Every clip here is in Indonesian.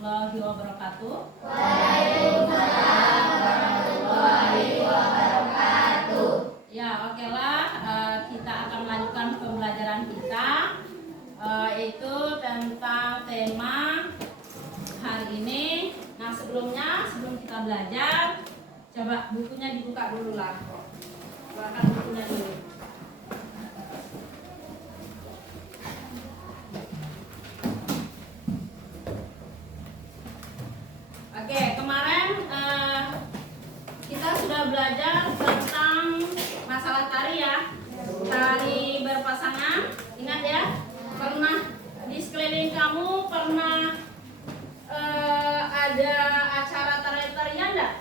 warahmatullahi wabarakatuh. Waalaikumsalam warahmatullahi wabarakatuh. Ya, oke lah, kita akan melanjutkan pembelajaran kita, yaitu tentang tema hari ini. Nah, sebelum kita belajar, coba bukunya dibuka dulu lah. Bukakan bukunya dulu. Oke, kemarin kita sudah belajar tentang masalah tari ya. Tari berpasangan. Ingat ya, pernah di sekeliling kamu pernah ada acara tari-tarian enggak?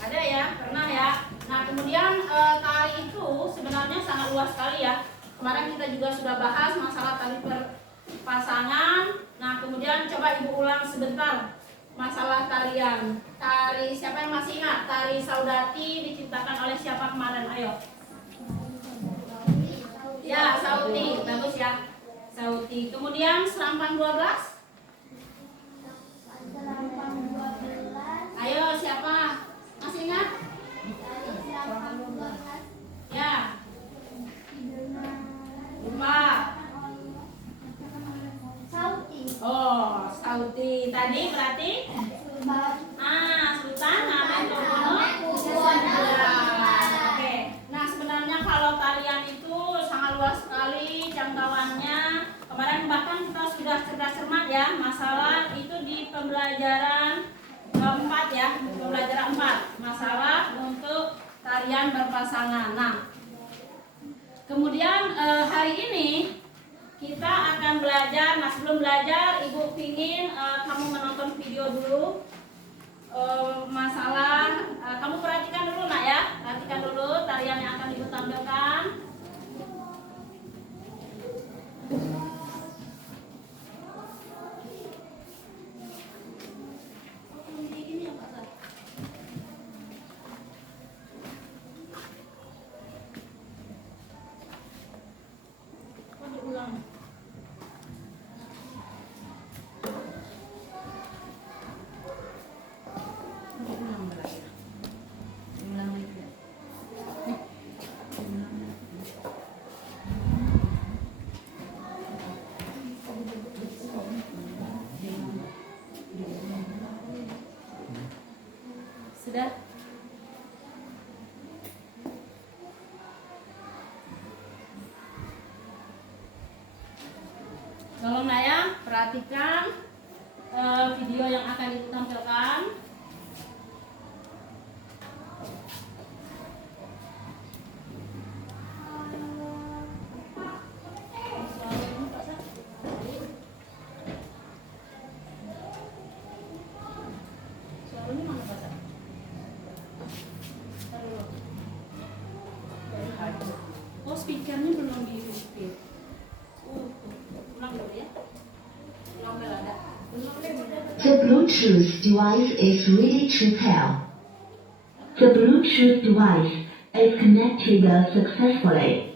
Ada ya, pernah ya. Nah, kemudian tari itu sebenarnya sangat luas sekali ya. Kemarin kita juga sudah bahas masalah tari berpasangan. Nah, kemudian coba ibu ulang sebentar masalah tarian. Tari siapa yang masih ingat? Tari Saudati diciptakan oleh siapa kemarin? Ayo. Ya, Sauti. Bagus ya. Sauti. Kemudian Serampang 12. Ayo, siapa? Masih ingat? Ya. Lupa. Oh, Sauti. Tadi berarti? Sultan. Oke. Nah, sebenarnya kalau tarian itu sangat luas sekali jangkauannya. Kemarin bahkan kita sudah cerdas cermat ya, masalah itu di pembelajaran 4 ya, pembelajaran 4, masalah untuk tarian berpasangan. Nah, kemudian hari ini kita akan belajar. Nah, sebelum belajar, ibu pingin kamu menonton video dulu. Masalah kamu perhatikan dulu nak ya, perhatikan dulu tarian yang akan ibu tampilkan. Sudah? Tolong ya, perhatikan video yang akan ditampilkan. Suaranya mana Pak? Oh, speakernya belum di-fit. Ulang dulu ya. Ulang dulu ada. The Bluetooth device is ready to pair. The Bluetooth device is connected successfully.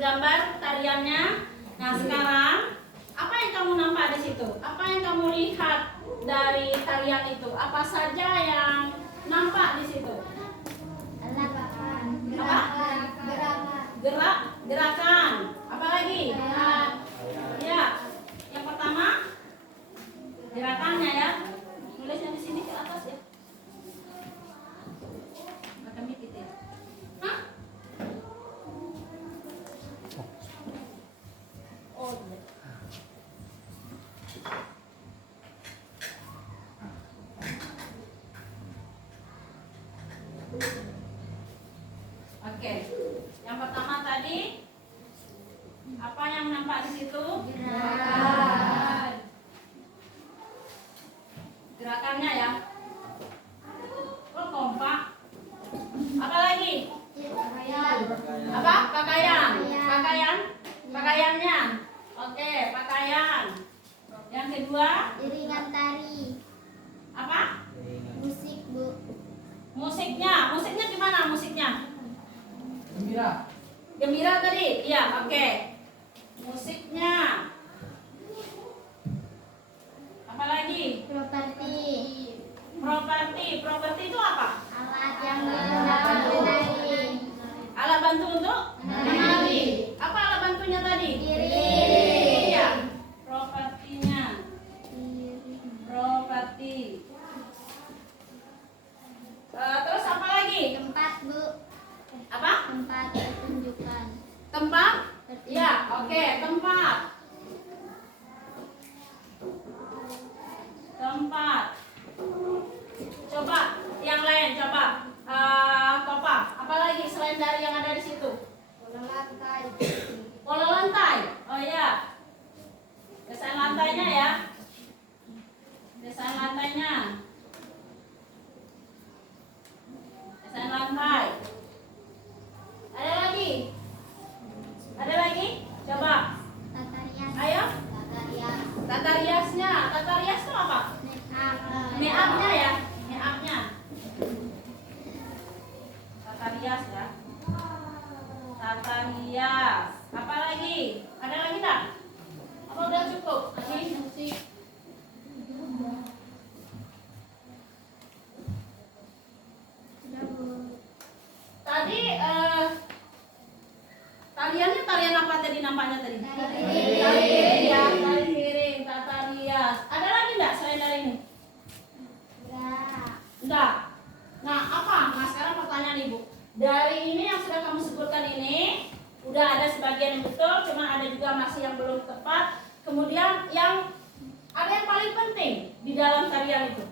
tergambar tariannya. Nah, sekarang apa yang kamu nampak di situ? Apa yang kamu lihat dari tarian itu? Apa saja yang nampak di situ? Gerakan. Apa lagi? Ya. Yang pertama gerakannya ya. Tulisnya di sini ke atas ya. Macam dikit ya. Hah? Oh, iya. Oke. Yang pertama tadi apa yang nampak di situ? Gerakannya ya. Oh, kompak. Apa lagi? Apa? Pakaiannya. Oke, pakaian. Yang kedua, Iringan tari. apa? Musik, Bu. Musiknya gimana musiknya? Gembira tadi? Iya, oke. Musiknya. Apa lagi? Properti itu apa? Alat yang digunakan menari. Alat bantu untuk menari. Apa alat bantunya tadi? Iring. Iya. Propertinya. Properti. Terus apa lagi? Tempat, Bu. Apa? Tempat pertunjukan. Tempat? Ya, oke, tempat. Tempat. Coba yang lain, coba. Topa. Apa lagi selain dari yang ada di situ? Pola lantai. Oh iya. Desain lantainya ya. Desain lantainya. Desain lantai. Ada lagi? Ada lagi? Coba. Tata rias. Ayo. Tata riasnya. Tata rias itu apa? Make up-nya ya. Make up-nya. Tata rias ya. Tata rias. Apa lagi? Ada lagi tak? Apa udah cukup? Lagi musik. Tadi tariannya tarian apa tadi nampaknya tadi? Tari piring ya, tari piring, tata rias. Ada lagi enggak selain dari ini? Enggak. Nah, apa? Nah, sekarang pertanyaan Ibu. Dari ini yang sudah kamu sebutkan ini, udah ada sebagian yang betul, cuma ada juga masih yang belum tepat. Kemudian yang ada yang paling penting di dalam tarian itu.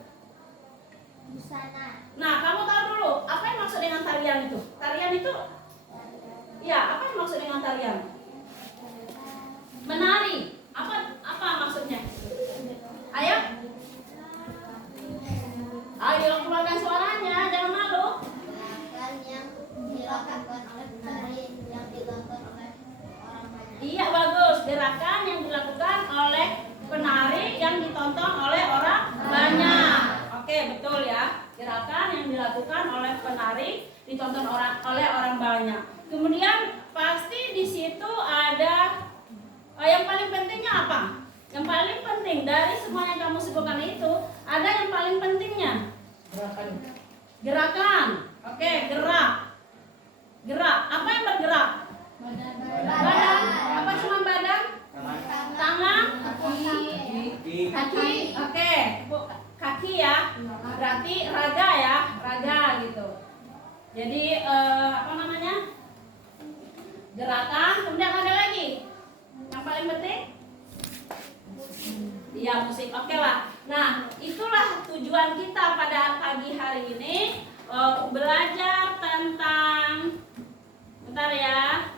Busana. Nah, kamu tahu dulu apa yang maksud dengan tarian itu? Tarian itu, ya, apa yang maksud dengan tarian? Menari. Apa maksudnya? Ayo. Ayo keluarkan suaranya, jangan malu. Gerakan yang dilakukan oleh penari yang ditonton oleh orang banyak. Iya, bagus. Gerakan yang dilakukan oleh penari yang ditonton oleh orang banyak. Oke, betul ya. Gerakan yang dilakukan oleh penari ditonton oleh orang banyak. Kemudian pasti di situ ada yang paling pentingnya apa? Yang paling penting dari semua yang kamu sebutkan itu ada yang paling pentingnya. Gerakan. Oke, gerak. Gerak. Apa yang bergerak? Badan. Apa cuma badan? Tangan? Kaki. Oke, kaki ya. Berarti raga ya, raga gitu. Jadi apa namanya? Gerakan. Kemudian ada lagi yang paling penting. Iya, musik. Oke lah. Nah, itulah tujuan kita pada pagi hari ini, belajar tentang, bentar ya.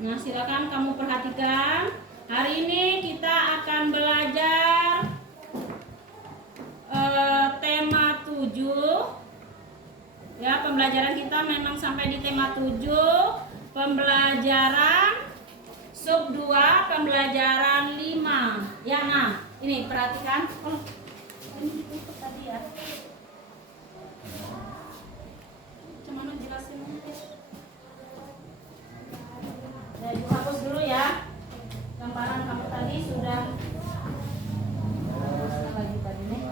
Nah, silakan kamu perhatikan. Hari ini kita akan belajar tema 7. Ya, pembelajaran kita memang sampai di tema 7. pembelajaran sub 2 pembelajaran 5 ya. Nah ini perhatikan, oh ini ditutup tadi ya, cuman jelasin ya, hapus dulu ya gambaran kamu tadi sudah lagi tadi nih.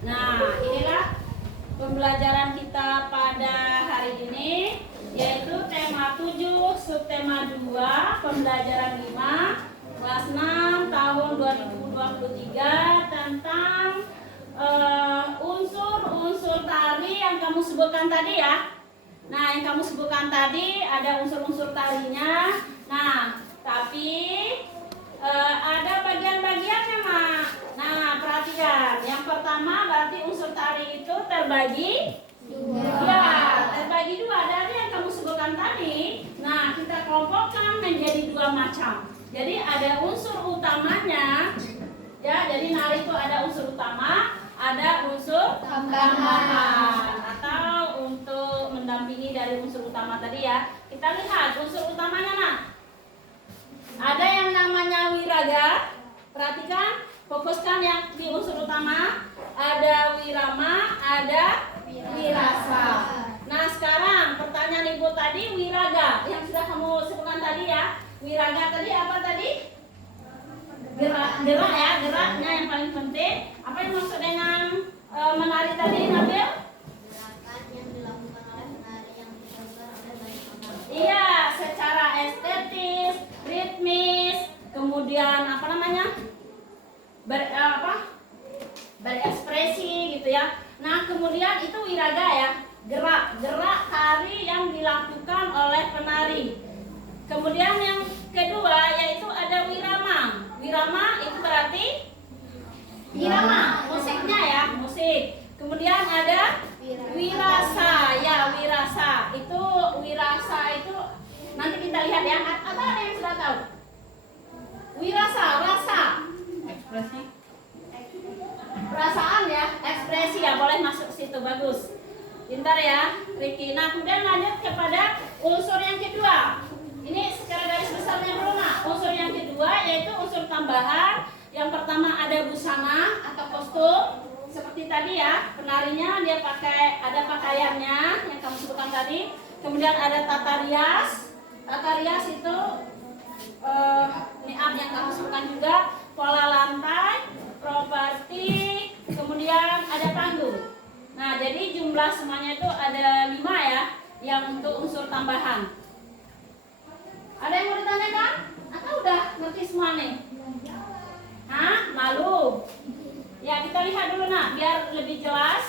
Nah, inilah pembelajaran kita pada hari ini, yaitu tema 7, subtema 2, pembelajaran 5, kelas 6 tahun 2023 tentang unsur-unsur tari yang kamu sebutkan tadi ya. Nah, yang kamu sebutkan tadi ada unsur-unsur tarinya. Nah, tapi ada bagian-bagiannya, Mak. Nah, perhatikan. Yang pertama berarti unsur tari itu terbagi dua. Ya, terbagi dua dari yang kamu sebutkan tadi. Nah, kita kelompokkan menjadi dua macam. Jadi ada unsur utamanya. Ya, jadi nari itu ada unsur utama, ada unsur tambahan atau untuk mendampingi dari unsur utama tadi ya. Kita lihat unsur utamanya, Nak. Ada yang namanya wiraga. Perhatikan, fokuskan yang di unsur utama. Ada wirama, ada wirasa. Nah, sekarang pertanyaan Ibu tadi wiraga yang sudah kamu sebutkan tadi ya. Wiraga tadi apa tadi? Gerak ya, geraknya yang paling penting. Apa yang maksud dengan menari tadi, Nabil? Gerakan yang dilakukan oleh penari yang ditonton oleh banyak orang. Iya, secara estetis, ritmis, kemudian apa namanya? Berekspresi gitu ya. Nah, kemudian itu wiraga ya, gerak tari yang dilakukan oleh penari. Kemudian yang kedua yaitu ada wirama. Wirama itu berarti irama, musiknya ya, musik. Kemudian ada wirasa, ya wirasa. Itu wirasa itu nanti kita lihat ya. Atau ada yang sudah tahu? Wirasa, rasa, ekspresi. Perasaan ya, ekspresi ya, boleh masuk situ, bagus. Pintar ya, Ricky. Nah, kemudian lanjut kepada unsur yang kedua. Ini secara garis besarnya dulu, Nak. Unsur yang kedua yaitu unsur tambahan. Yang pertama ada busana atau kostum. Seperti tadi ya, penarinya dia ada pakaiannya yang kamu sebutkan tadi. Kemudian ada tata rias. Tata rias itu niat yang kamu sebutkan juga. Pola lantai, properti, kemudian ada panggung. Nah, jadi jumlah semuanya itu ada 5 ya, yang untuk unsur tambahan. Ada yang mau ditanyakan? Atau udah ngerti semua nih? Hah? Malu? Ya, kita lihat dulu, Nak, biar lebih jelas.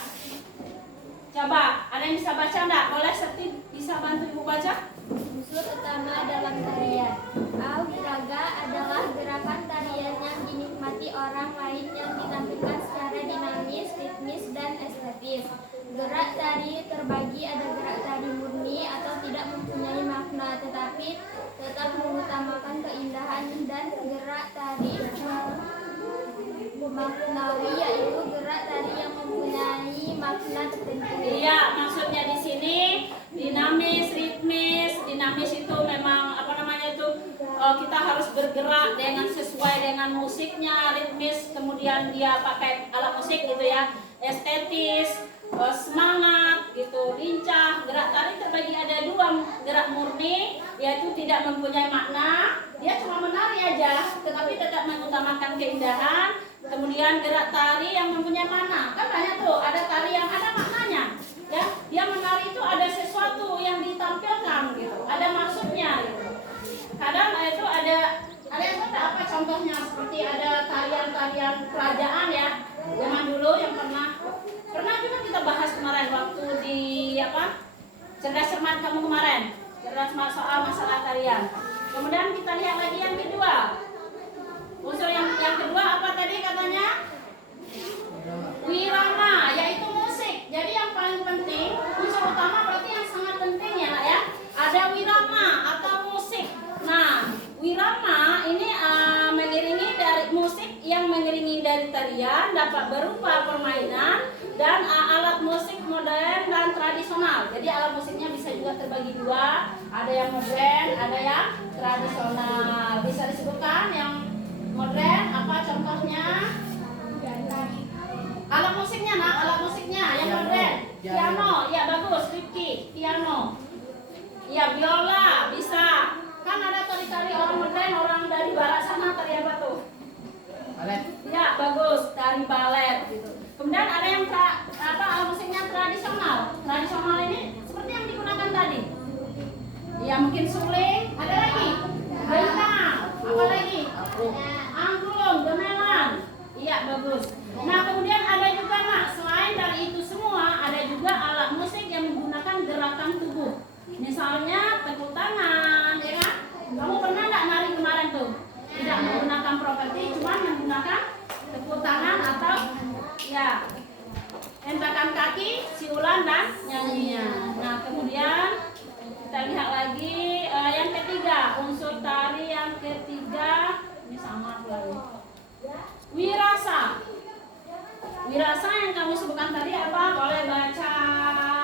Coba, ada yang bisa baca enggak? Boleh Septi bisa bantu Ibu baca? Unsur utama dalam tarian. Wiraga adalah gerakan tarian yang dinikmati orang lain yang ditampilkan secara dinamis, ritmis, dan estetis. Gerak tari terbagi ada gerak tari murni atau tidak mempunyai makna tetapi tetap mengutamakan keindahan, dan gerak tari maknawi yaitu gerak tari yang mempunyai makna tertentu. Iya, maksudnya di sini dinamis, ritmis. Dinamis itu memang apa namanya itu kita harus bergerak dengan sesuai dengan musiknya, ritmis, kemudian dia pakai alat musik gitu ya, estetis, semangat gitu, lincah. Gerak tari terbagi ada 2, gerak murni yaitu tidak mempunyai makna, dia cuma menari aja tetapi tetap mengutamakan keindahan. Kemudian gerak tari yang mempunyai makna, kan banyak tuh, ada tari yang ada maknanya ya, dia menari itu ada sesuatu yang ditampilkan gitu, ada maksudnya gitu. Kadang itu ada yang tahu apa contohnya, seperti ada tarian-tarian kerajaan ya zaman dulu yang pernah juga kita bahas kemarin waktu di cerdas cermat kamu kemarin, cerdas soal masalah tarian. Kemudian kita lihat lagi yang kedua. Unsur yang kedua apa tadi katanya? Wirama, yaitu musik. Jadi yang paling penting, unsur utama berarti yang sangat penting ya. Ada wirama atau musik. Nah, wirama ini mengiringi dari musik yang mengiringi dari tarian dapat berupa permainan dan alat musik modern dan tradisional. Jadi alat musiknya bisa juga terbagi dua, ada yang modern, ada yang tradisional. Bisa disebutkan yang modern apa contohnya? Alat musiknya, alat musiknya yang modern. Piano, ya bagus, Rifki, piano. Ya biola, bisa. Kan ada tari-tari orang modern, orang dari barat sana tari apa tuh? Balet. Ya bagus, tari balet gitu. Kemudian ada yang alat musiknya tradisional. Tradisional ini seperti yang digunakan tadi. Ya mungkin suling, ada lagi. Bentang, apa lagi? Angklung, gamelan. Iya bagus. Nah kemudian ada juga selain dari itu semua ada juga alat musik yang menggunakan gerakan tubuh. Misalnya tepuk tangan, ya kan? Kamu pernah nggak nari kemarin tuh? Tidak menggunakan properti, cuma menggunakan tepuk tangan atau ya hentakan kaki, siulan dan nyanyian. Nah kemudian kita lihat lagi yang ketiga, unsur tari yang ketiga ini sama lagi. Wirasa. Wirasa yang kamu sebutkan tadi apa? Boleh baca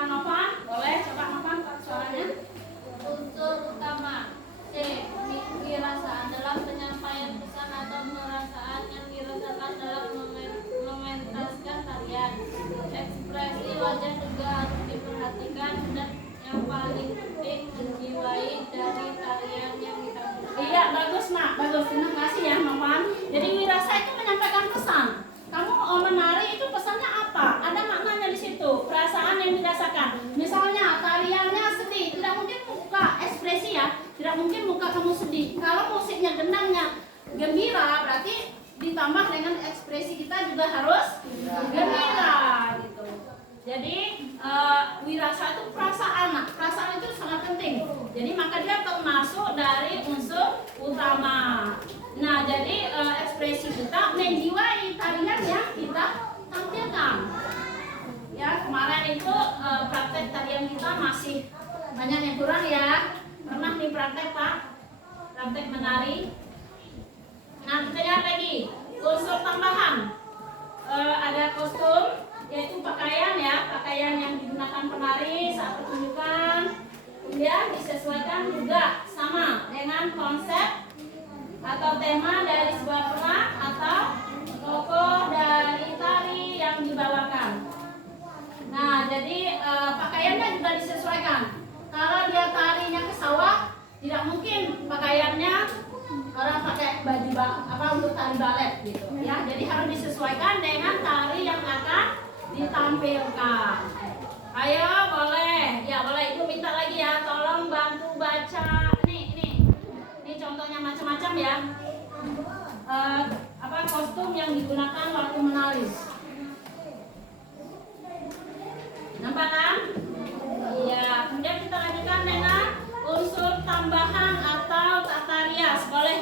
Novan? Boleh coba Novan suaranya? Unsur utama C. Wirasa adalah penyampaian pesan atau perasaan yang dirasakan dalam mementaskan tarian. Ekspresi wajah juga harus diperhatikan dan yang paling penting menjiwai dari tarian yang ditampilkan. Iya bagus Mak, bagus, terima kasih ya Novan. Jadi wirasa itu menyampaikan pesan. Kamu menari itu pesannya apa? Ada maknanya di situ, perasaan yang dirasakan. Misalnya tariannya sedih, tidak mungkin muka ekspresi ya, tidak mungkin muka kamu sedih. Kalau musiknya gendangnya gembira, berarti ditambah dengan ekspresi kita juga harus gembira gitu. Jadi wirasa itu perasaan, perasaan itu sangat penting. Jadi maka dia termasuk dari unsur utama. Nah, jadi ekspresi kita menjiwai tarian yang kita tampilkan. Ya, kemarin itu praktek tarian kita masih banyak yang kurang ya. Pernah nih praktek Pak? Praktek menari. Nah, kita lihat lagi unsur tambahan. Ada kostum, yaitu pakaian ya, pakaian yang digunakan penari saat pertunjukan. Kemudian disesuaikan juga sama dengan konsep atau tema dari sebuah peran atau tokoh dari tari yang dibawakan. Nah, jadi pakaiannya juga disesuaikan. Kalau dia tarinya ke sawah, tidak mungkin pakaiannya orang pakai baju untuk tari balet gitu. Ya, jadi harus disesuaikan dengan tari yang akan ditampilkan. Ayo, boleh. Ya, boleh. Ibu minta lagi ya, tolong bantu baca. Ini contohnya macam-macam ya. Kostum yang digunakan waktu menari. Nampak kan? Iya. Kemudian kita lanjutkan dengan unsur tambahan atau tata rias. Boleh,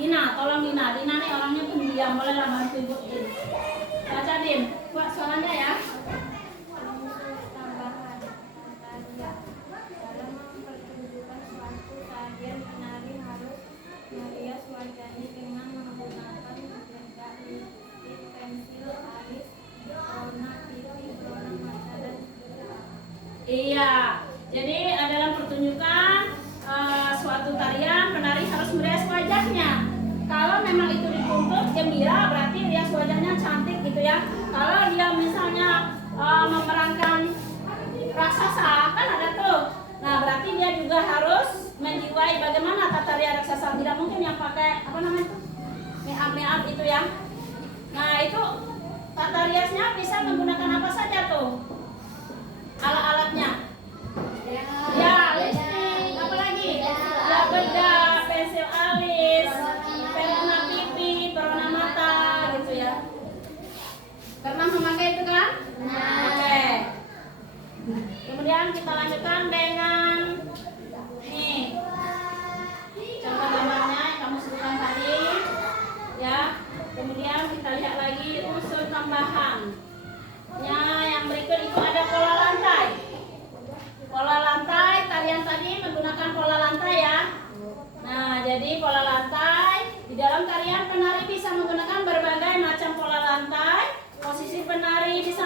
Dina, tolong Dina. Dina nih orangnya pendiam, bolehlah bantu ibu. Baca Din, buat suaranya ya. Iya, jadi dalam pertunjukan suatu tarian penari harus merias wajahnya. Kalau memang itu dituntut gembira, berarti rias wajahnya cantik gitu ya. Kalau dia misalnya memerankan raksasa, kan ada tuh. Nah, berarti dia juga harus menjiwai bagaimana tata rias raksasa. Tidak mungkin yang pakai make-up itu ya. Nah, itu tata riasnya bisa menggunakan apa saja tuh? Alat-alatnya. Ya, lipstick, apa lagi? Ya, bedak, pensil alis, pelena pipi, berwarna mata gitu ya. Pernah memakai itu kan? Oke. Kemudian kita lanjutkan dengan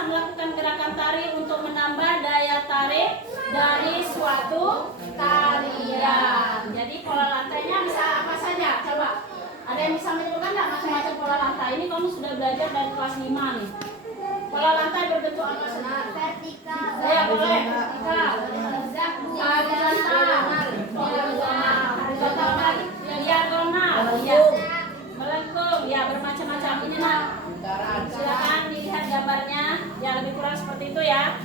melakukan gerakan tari untuk menambah daya tarik dari suatu tarian. Jadi pola lantainya bisa apa saja? Coba. Ada yang bisa menyebutkan nggak macam-macam pola lantai? Ini kamu sudah belajar dari kelas 5 nih. Pola lantai berbentuk apa saja? Vertikal. Ya boleh. Vertikal. Horizontal. Horizontal lagi. Diagonal. Ya. Melengkung. Ya bermacam-macam ini nak. Silakan dilihat gambarnya. Ya lebih kurang seperti itu ya.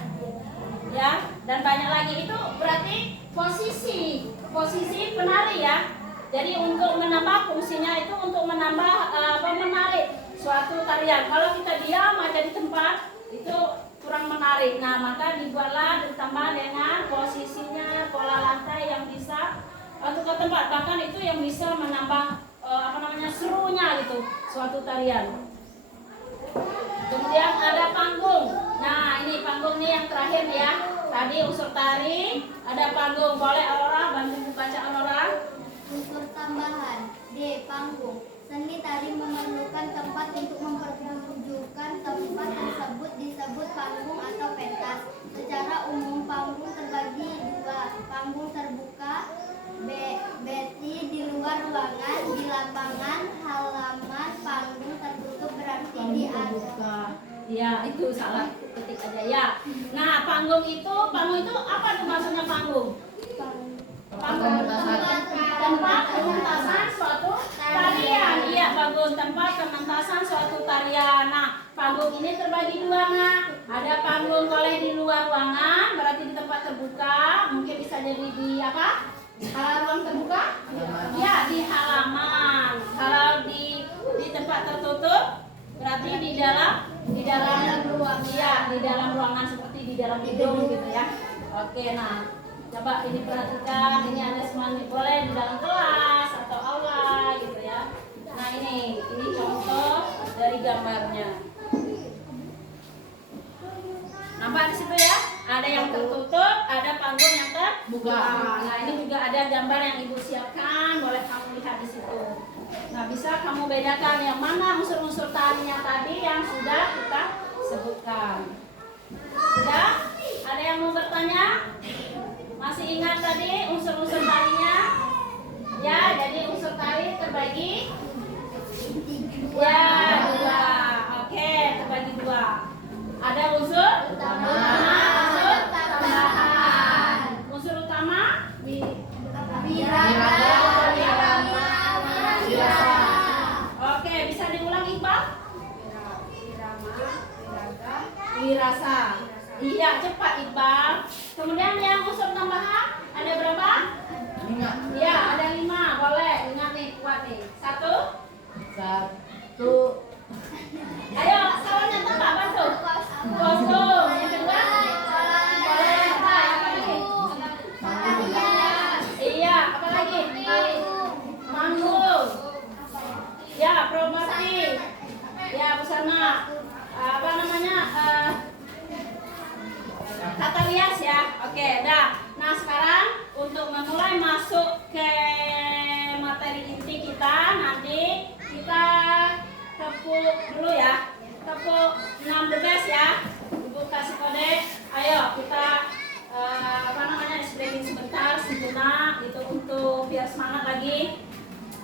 Ya. Dan banyak lagi itu berarti posisi penari ya. Jadi untuk menambah fungsinya itu untuk menambah menarik suatu tarian. Kalau kita diam aja di tempat itu kurang menarik. Nah maka dibuatlah ditambah dengan posisinya pola lantai yang bisa untuk ke tempat, bahkan itu yang bisa menambah serunya gitu suatu tarian. Kemudian ada panggung. Nah ini panggung nih yang terakhir ya. Tadi unsur tari, ada panggung. Boleh Aurora bantu baca Aurora. Unsur tambahan. D. Panggung. Seni tari memerlukan tempat untuk mempertunjukkan tempat tersebut disebut panggung atau pentas. Secara umum panggung terbagi dua. Panggung terbuka berarti di luar ruangan, di lapangan, halaman. Panggung tertutup berarti di atas. Ya itu salah, ketik aja ya. Nah panggung itu apa tuh maksudnya panggung? Panggung tempat pementasan suatu tarian. Iya bagus, tempat pementasan suatu tarian. Nah panggung ini terbagi dua nak. Ada panggung boleh di luar ruangan, berarti di tempat terbuka. Mungkin bisa jadi di apa? Ruang terbuka? Ya di halaman. Kalau di tempat tertutup, berarti di dalam ruang. Ya di dalam ruangan seperti di dalam gedung gitu ya. Oke nah. Coba ini perhatikan, ini ada semuanya boleh di dalam kelas atau aula gitu ya. Nah ini contoh dari gambarnya. Nampak di situ ya? Ada yang tertutup, ada panggung yang terbuka. Nah ini juga ada gambar yang ibu siapkan, boleh kamu lihat di situ. Nah bisa kamu bedakan yang mana unsur-unsur tarinya tadi yang sudah kita sebutkan. Sudah? Ada yang mau bertanya? Masih ingat tadi unsur-unsur tarinya? Ya, jadi unsur tari terbagi ya dua. Oke, terbagi dua. Ada unsur utama, unsur tambahan. Unsur utama Oke, bisa diulang Iqbal? Wirasa. Iya, cepat Iqbal. Kemudian yang unsur tambahan ada berapa? 5. Iya, ada 5. Boleh, ingat nih, kuat nih. 1. Ayo, kawannya tambah bantu. Kosong. Yang kedua? Boleh, apa lagi? Iya, apa lagi? Manggung. Ya, properti. Ya, busana. Apa namanya? Tata rias ya. Oke, dah. Nah, sekarang untuk memulai masuk ke materi inti kita, nanti kita tepuk dulu ya. Tepuk 6 the best ya. Ibu kasih kode. Ayo kita explaining sebentar sejenak gitu untuk biar semangat lagi.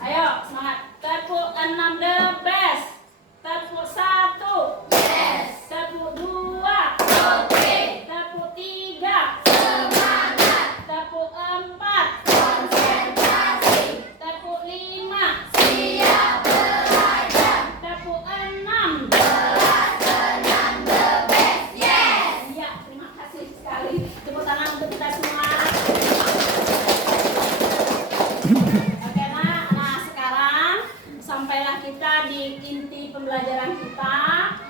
Ayo, semangat. Tepuk 6 the best. Tepuk 1. Yes. Tepuk 2. Tepuk 3. Semangat. Tepuk 4. Konsentrasi. Tepuk 5. Siap belajar. Tepuk 6. Kelas senam the best. Yes. Iya, terima kasih sekali. Tepuk tangan untuk kita semua. Oke nak, nah sekarang sampailah kita di inti pembelajaran kita.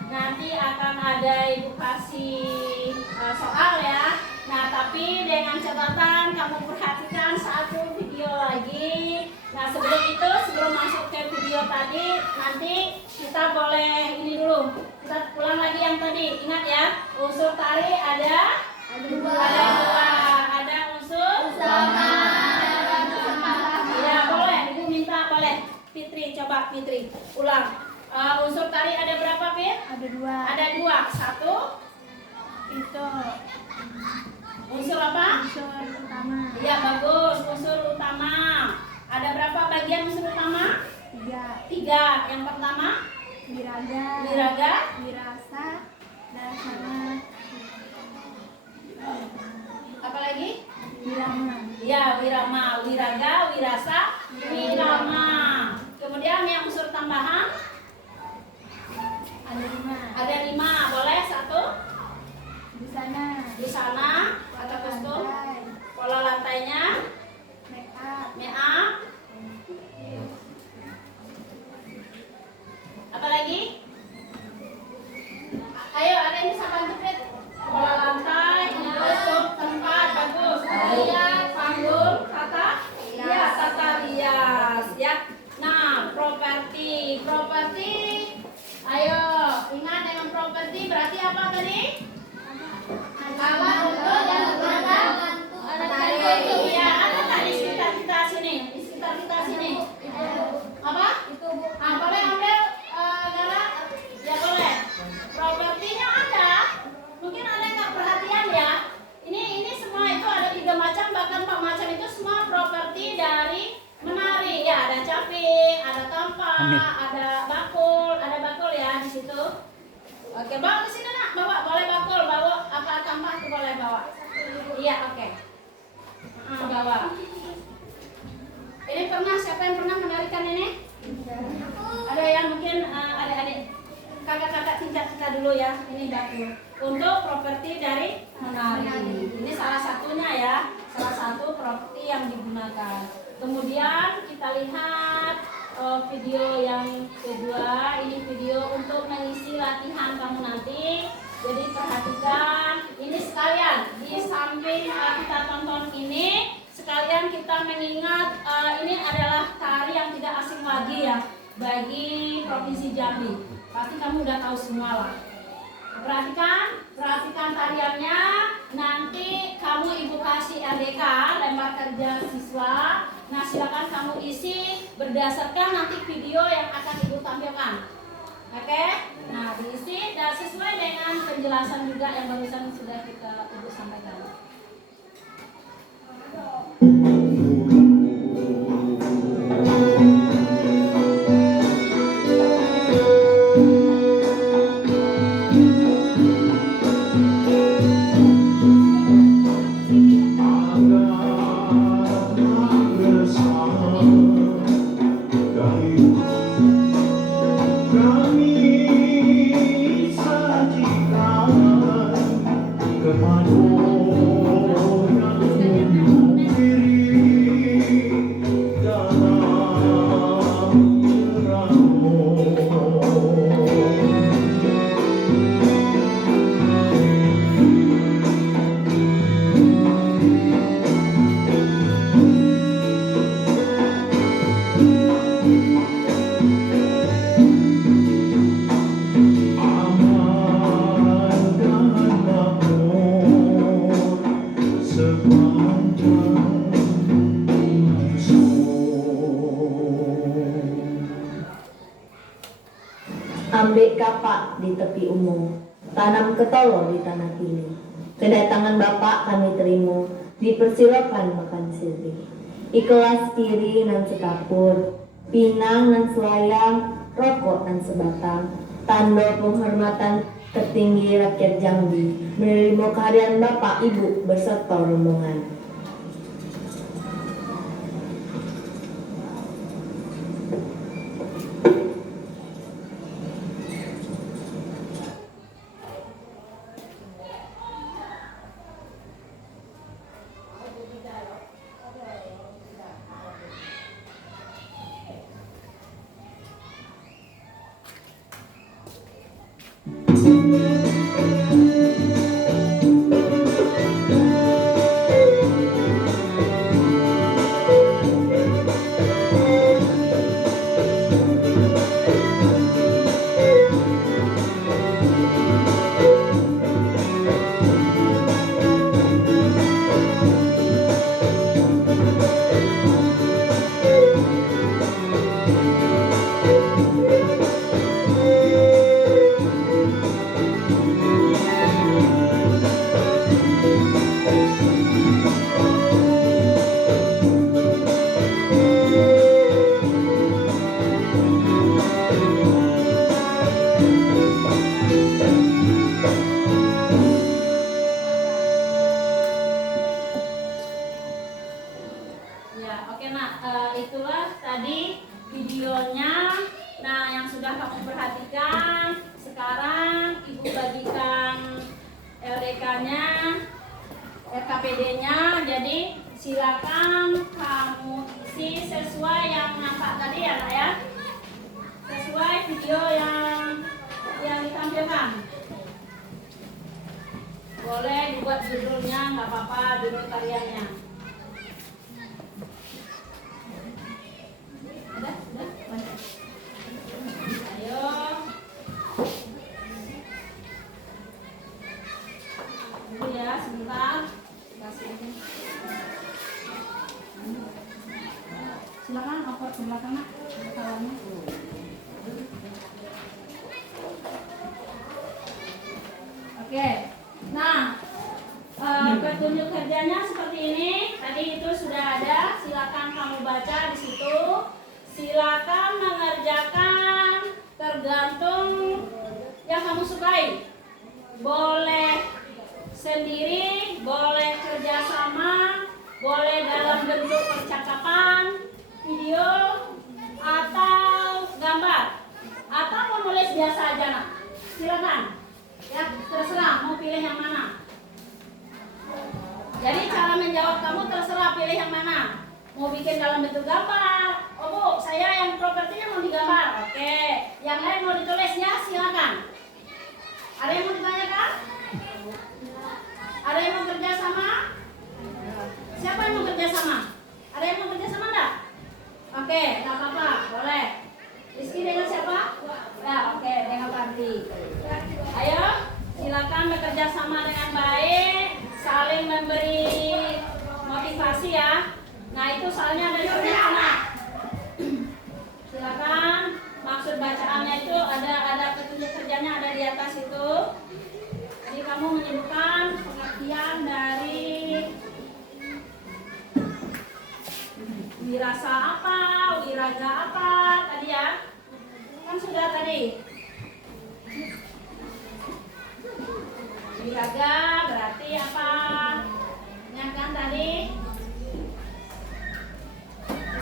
Nanti akan ada ibu kasih soal ya. Nah tapi dengan catatan kamu perhatikan satu video lagi. Nah sebelum masuk ke video tadi, nanti kita boleh ini dulu. Kita ulang lagi yang tadi. Ingat ya, unsur tari ada dua. Ada unsur sama. Ya boleh, ibu minta boleh. Fitri, coba Fitri ulang. Unsur tari ada berapa, Fit? Ada 2. Ada 2. 1. Itu Unsur apa? unsur utama. Iya, bagus. Unsur utama. Ada berapa bagian unsur utama? 3. 3. Yang pertama, Wiraga, wiraga. wirasa, dan sama Apa lagi? wirama. Ya, wirama. Wiraga, wirasa, wirama. Kemudian yang unsur tambahan Ada 5. ada 5. Boleh 1? Di sana Di sana atau kostum. lantai, Pola lantainya, make up, make up. Apa lagi? Ayo, ada yang bisa bantu, Prit? Pola lantai, kostum, tempat, bagus. Lihat, panggung, tata. Ya, tata rias. Ya. Nah, properti. Ayo, ingat dengan properti berarti apa tadi? Alat untuk dan alat tarik. Iya, ada tak di sekitar kita sini? Di sekitar kita sini. Apa? Boleh ambil Lala? Ya boleh. Propertinya ada. Mungkin ada yang nggak perhatian ya. Ini semua itu ada 3 macam, bahkan 4 macam itu semua properti dari menari. Ya, ada caping, ada tampak, ada bakul ya di situ. Oke, bawa ke sini nak, boleh bakul, bawa apa tampak itu boleh bawa. Iya, oke. Bawa. Ini siapa yang pernah menarikan ini? Ada yang mungkin adik-adik kakak-kakak tingkat kita dulu ya. Ini bakul. Untuk properti dari menari. Ini salah satunya ya, salah satu properti yang digunakan. Kemudian kita lihat video yang kedua. Ini video untuk mengisi latihan kamu nanti. Jadi perhatikan, ini sekalian di samping kita tonton ini, sekalian kita mengingat ini adalah tari yang tidak asing lagi ya bagi Provinsi Jambi. Pasti kamu udah tahu semua lah. Perhatikan tariannya. Nanti kamu ibu kasih LDK, lembar kerja siswa. Nah, silakan kamu isi berdasarkan nanti video yang akan ibu tampilkan. Oke? Nah, diisi dan sesuai dengan penjelasan juga yang barusan sudah ibu sampaikan. Ambek kapak di tepi umum, tanam ketolo di tanah pilih. Kedatangan Bapak kami terima, dipersilakan makan sirih. Ikhlas tiri nan sekapur, pinang nan selayang, rokok nan sebatang. Tanda penghormatan tertinggi rakyat Jambi, menerima kehadiran Bapak Ibu berserta rombongan. Ya, oke nak. Itulah tadi videonya. Nah, yang sudah kamu perhatikan, sekarang ibu bagikan LDK-nya, RKPD-nya. Jadi silakan kamu isi sesuai yang nampak tadi ya nak ya. Sesuai video yang ditampilkan. Boleh dibuat judulnya, nggak apa-apa, judul tariannya. Udah? Ayo. Dulu ya, sebentar. Kasih ini. Silakan oper ke belakang nak. Kawannya. Oke. Nah, petunjuk kerjanya seperti ini. Tadi itu sudah ada. Silakan kamu baca di situ. Silakan mengerjakan tergantung yang kamu sukai. Boleh sendiri, boleh kerjasama, boleh dalam bentuk percakapan, video, atau gambar, atau mau nulis biasa aja nak. Silakan. Ya, terserah mau pilih yang mana. Jadi cara menjawab kamu terserah pilih yang mana. Mau bikin dalam bentuk gambar. Oh bu, saya yang propertinya mau digambar. Oke. Yang lain mau ditulis ya, silakan. Ada yang mau ditanyakan? Ada yang mau kerja sama? Siapa yang mau kerja sama? Ada yang mau kerja sama enggak? Oke, enggak apa-apa, boleh. Rizky dengan siapa? Ya, oke, dengan Panti. Ayo, silakan bekerja sama dengan baik, saling memberi motivasi ya. Nah, itu soalnya ada di anak. Silakan, maksud bacaannya itu ada petunjuk kerjanya ada di atas itu. Jadi kamu menyebutkan pengertian dari wirasa apa, wiraga apa tadi ya. Kan sudah tadi. Wiraga berarti apa? Ingat kan tadi?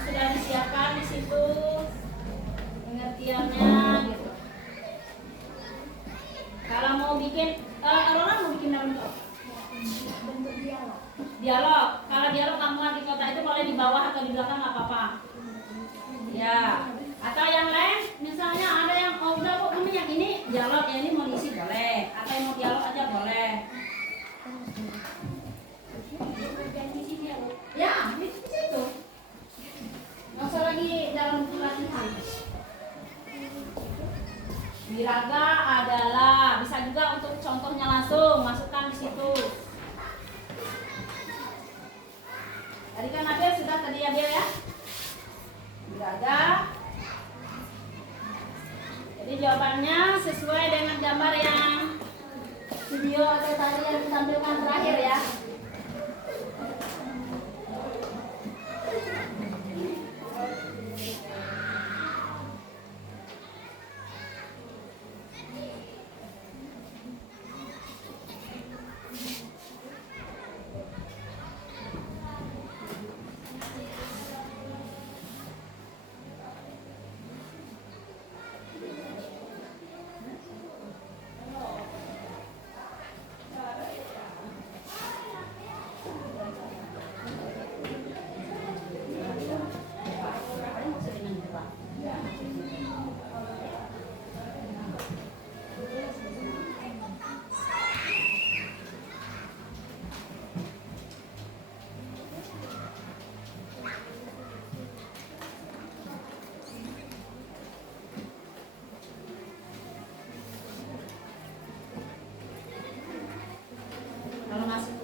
Sudah disiapkan di situ pengertiannya gitu. Kalau mau bikin, Aurora mau bikin dalam bentuk dialog. Kalau dialog kamu di kota itu boleh di bawah atau di belakang nggak apa-apa. Ya. Atau yang lain, misalnya ada yang udah kok kamu yang ini dialog, yang ini mau diisi boleh. Atau yang mau dialog aja boleh. Ya, di situ. Nggak usah lagi dalam pelatihan. Wiraga adalah, bisa juga untuk contohnya langsung masukkan di situ. Tadi kan Nabil sudah tadi ya Bil ya. Wiraga. Jadi jawabannya sesuai dengan gambar yang video atau tadi yang ditampilkan terakhir ya.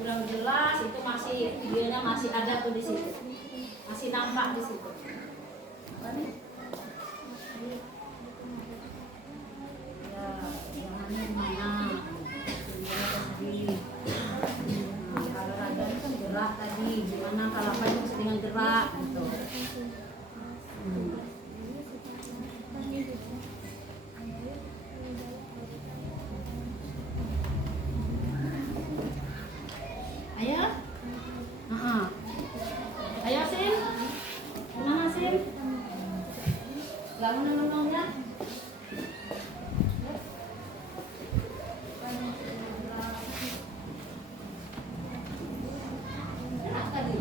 Kurang jelas itu masih videonya masih ada tuh di situ, masih nampak di situ. Ya, jangannya gimana? Kalau raga itu kan gerak tadi, gimana kalau apa itu dengan gerak gitu. Ayo, ayo Sin. bangun ngomongnya. Enak tadi?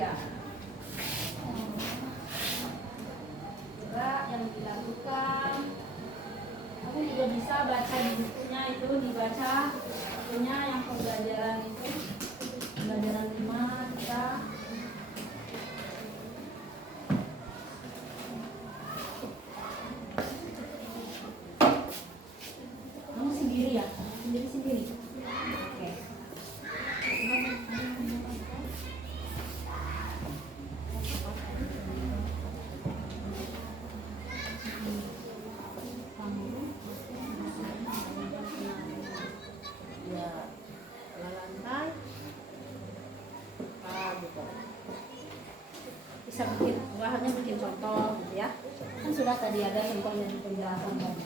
Ya. Gerak yang dilakukan. Aku juga bisa baca di bukunya itu, dibaca bukunya yang pembelajaran itu, pembelajaran 5 kita. Kamu sendiri ya? Sendiri. Oke. Ya, lantai. Gitu. Bisa bikin, hanya bikin contoh gitu ya. Kan sudah tadi ada contohnya di penjelasan tadi.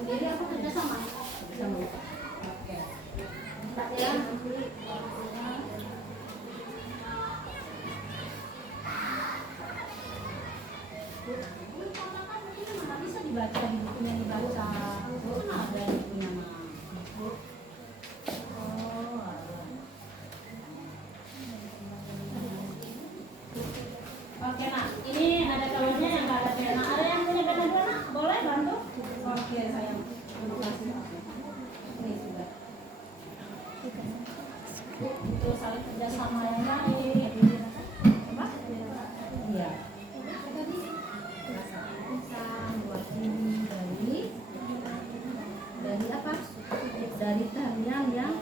Sendiri aku kerja sama. Oke. Ya. Bisa dibaca di bukunya dibaca. Mana ada di bukunya mah. Oke nak, ini ada kawannya yang nggak ada pena. Ada yang punya pena dua nak? Boleh bantu? Oke sayang. Terima kasih. Ini sudah. Itu saling kerjasama yang baik. Apa? Iya. Buat ini dari apa? Dari tarian yang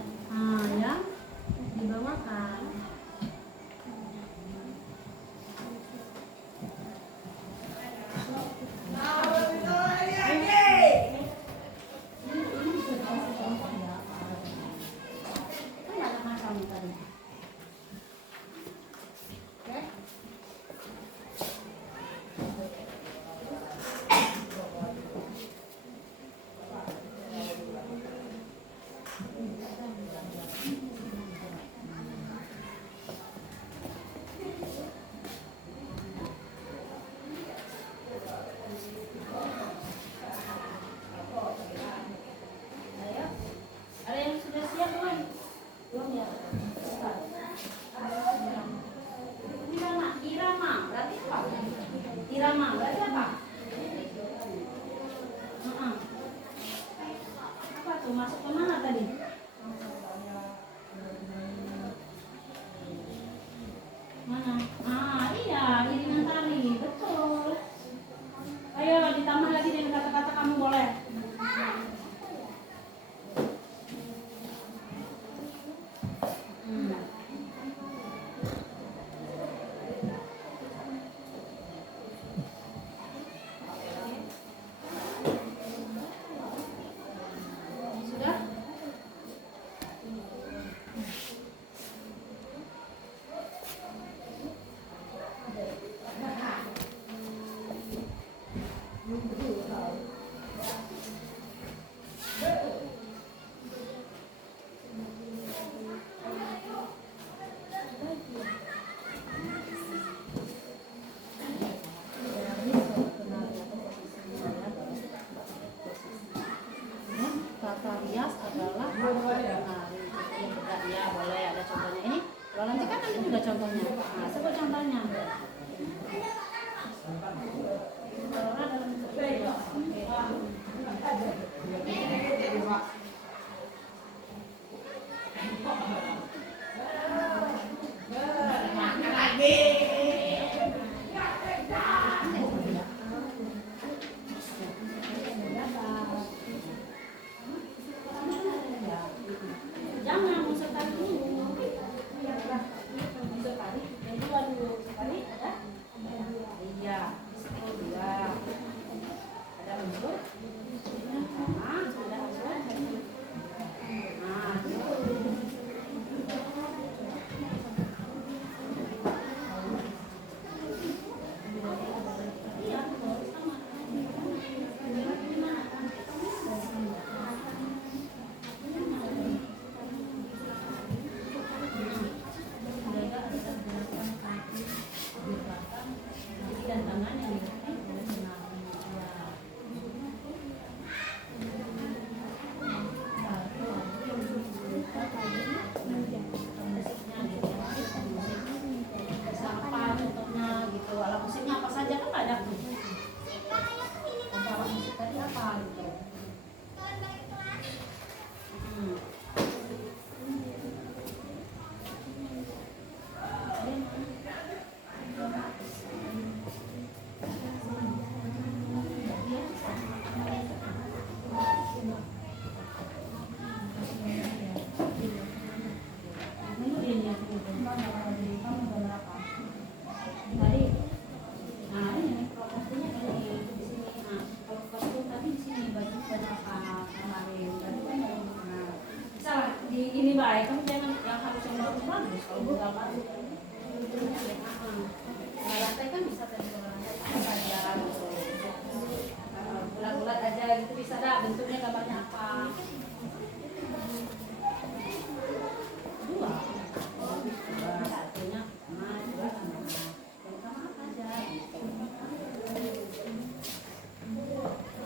dibawakan. Ada yang sudah siap belum? Belum ya? Irama berarti apa? Irama berarti apa? Apa tuh? Masuk ke mana tadi? Mana? Iya, iringan tari, betul. Ayo ditambah lagi dengan kata-kata kamu boleh. Sudah? Kata rias adalah menari. Ya boleh ada contohnya ini. Kalau nanti kan ada juga contohnya. Nah, sebut contohnya. Orang dalam jangan unsur tadi dulu. Unsur tadi yang dua dulu. ini baik, kamu jangan yang harus yang bagus. Kalau gambar lantai kan bisa lantai bulat-bulat aja gitu bisa dah, bentuknya gambarnya apa. Dua satunya dua sama apa aja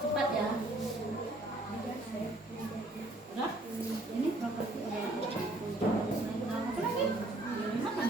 cepat ya. Udah? Ini properti apa lagi? Apa?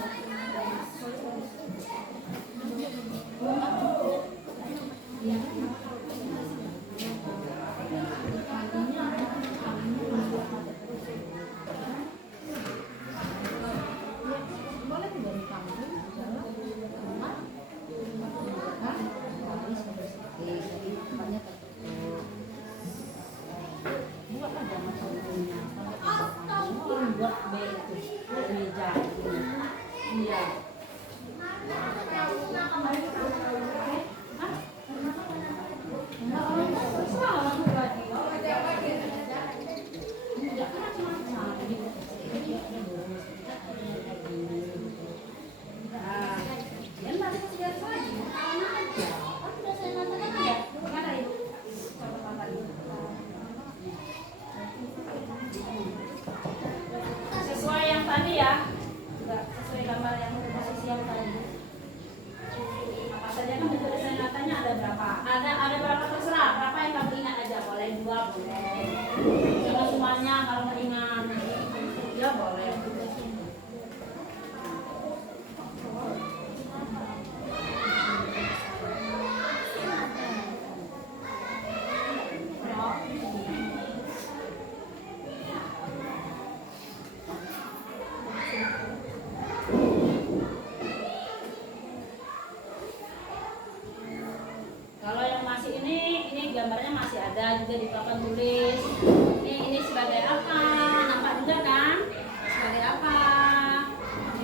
Sesuai yang tadi ya, sesuai gambar yang posisi yang tadi. Apa saja kan bentuk desain matanya ada berapa? Ada berapa terserah. Berapa yang kamu ingat aja, boleh 2 boleh. Jangan semuanya kalau nggak ingat. Ya boleh. Kalau yang masih ini gambarnya masih ada juga di papan tulis. Ini sebagai apa? Nampak juga kan? Sebagai apa?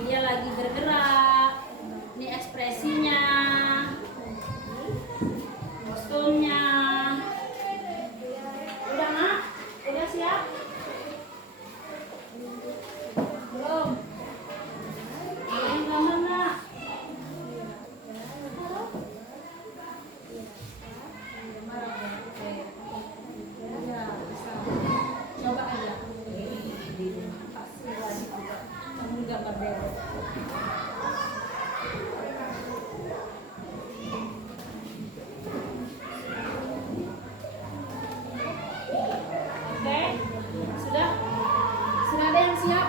Dia lagi bergerak. Ini ekspresinya, kostumnya. Udah nak? Udah siap? Belum? Ini gambar nak? Coba aja. Kamu gambar deh. Oke, sudah ada yang siap?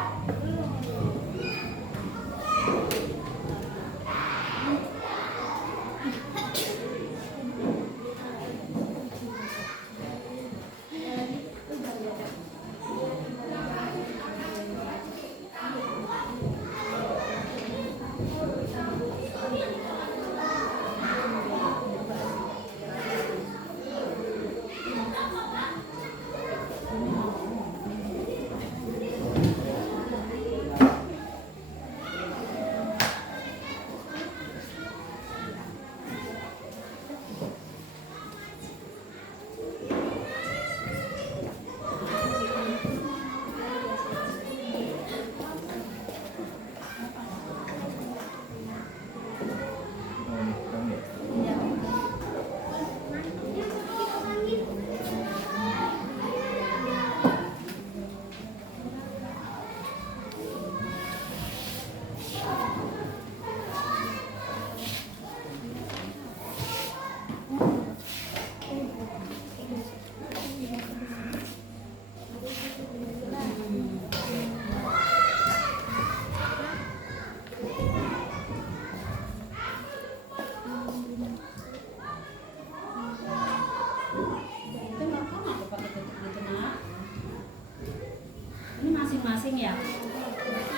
Masing-masing ya?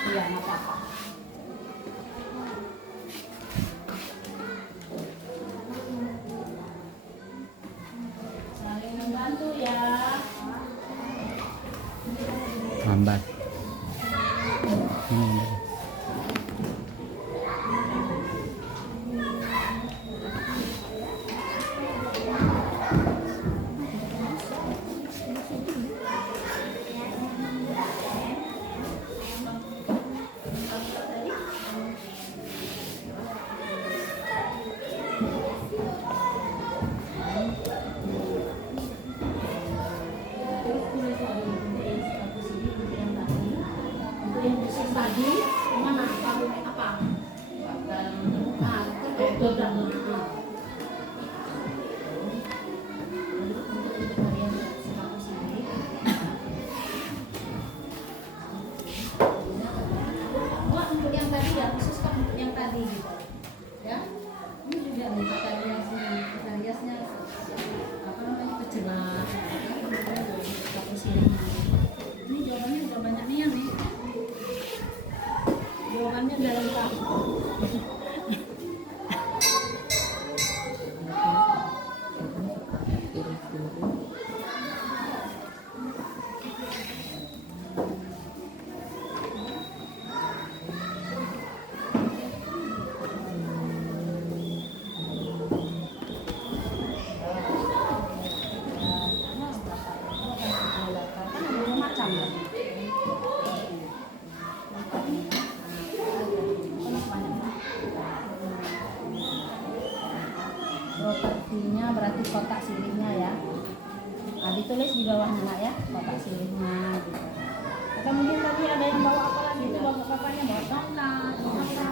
Iya, nggak apa-apa. Saling membantu ya. Lambat. Nah, ditulis di bawahnya nak ya, bapak silihnya gitu. Atau mungkin tadi ada yang bawa apa lagi itu bapak bapaknya bawa tongkat, bawa apa?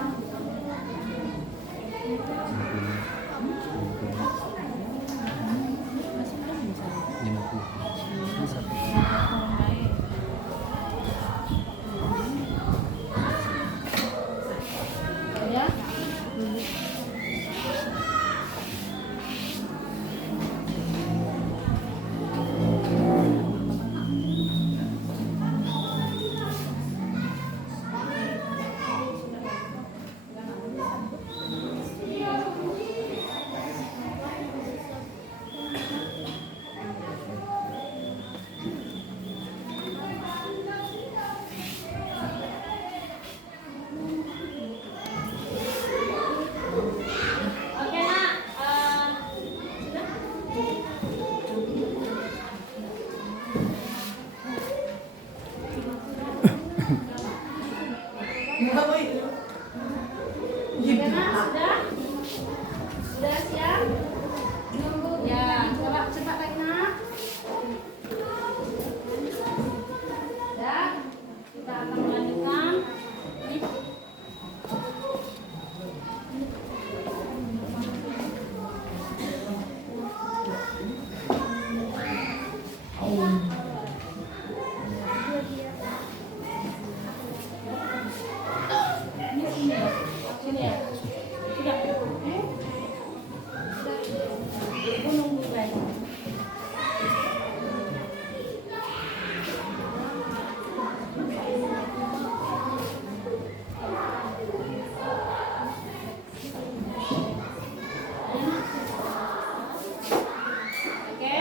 Ya. Oke nak, sudah nak, sudah siap? Ya, coba cepat lagi nak. Ya, kita akan melanjutkan. Sini ya. Sudah. Aku nunggu guys. Oke.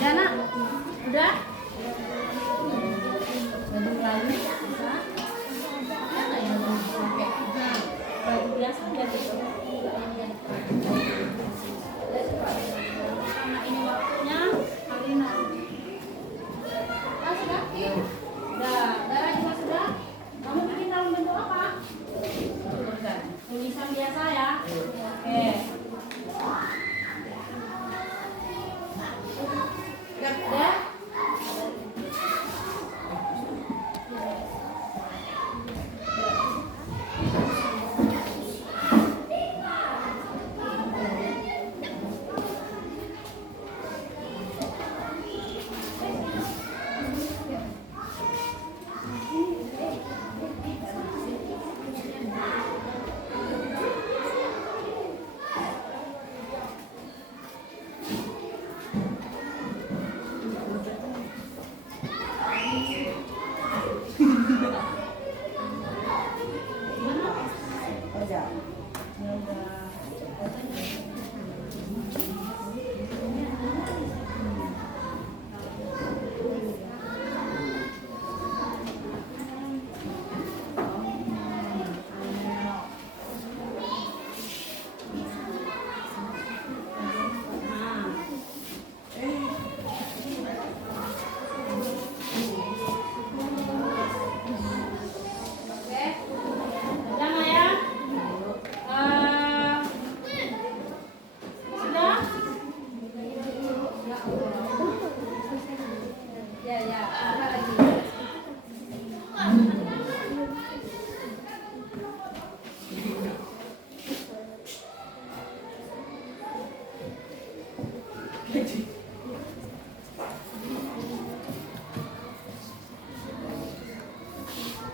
Ya nak, udah? Baju lalu bisa?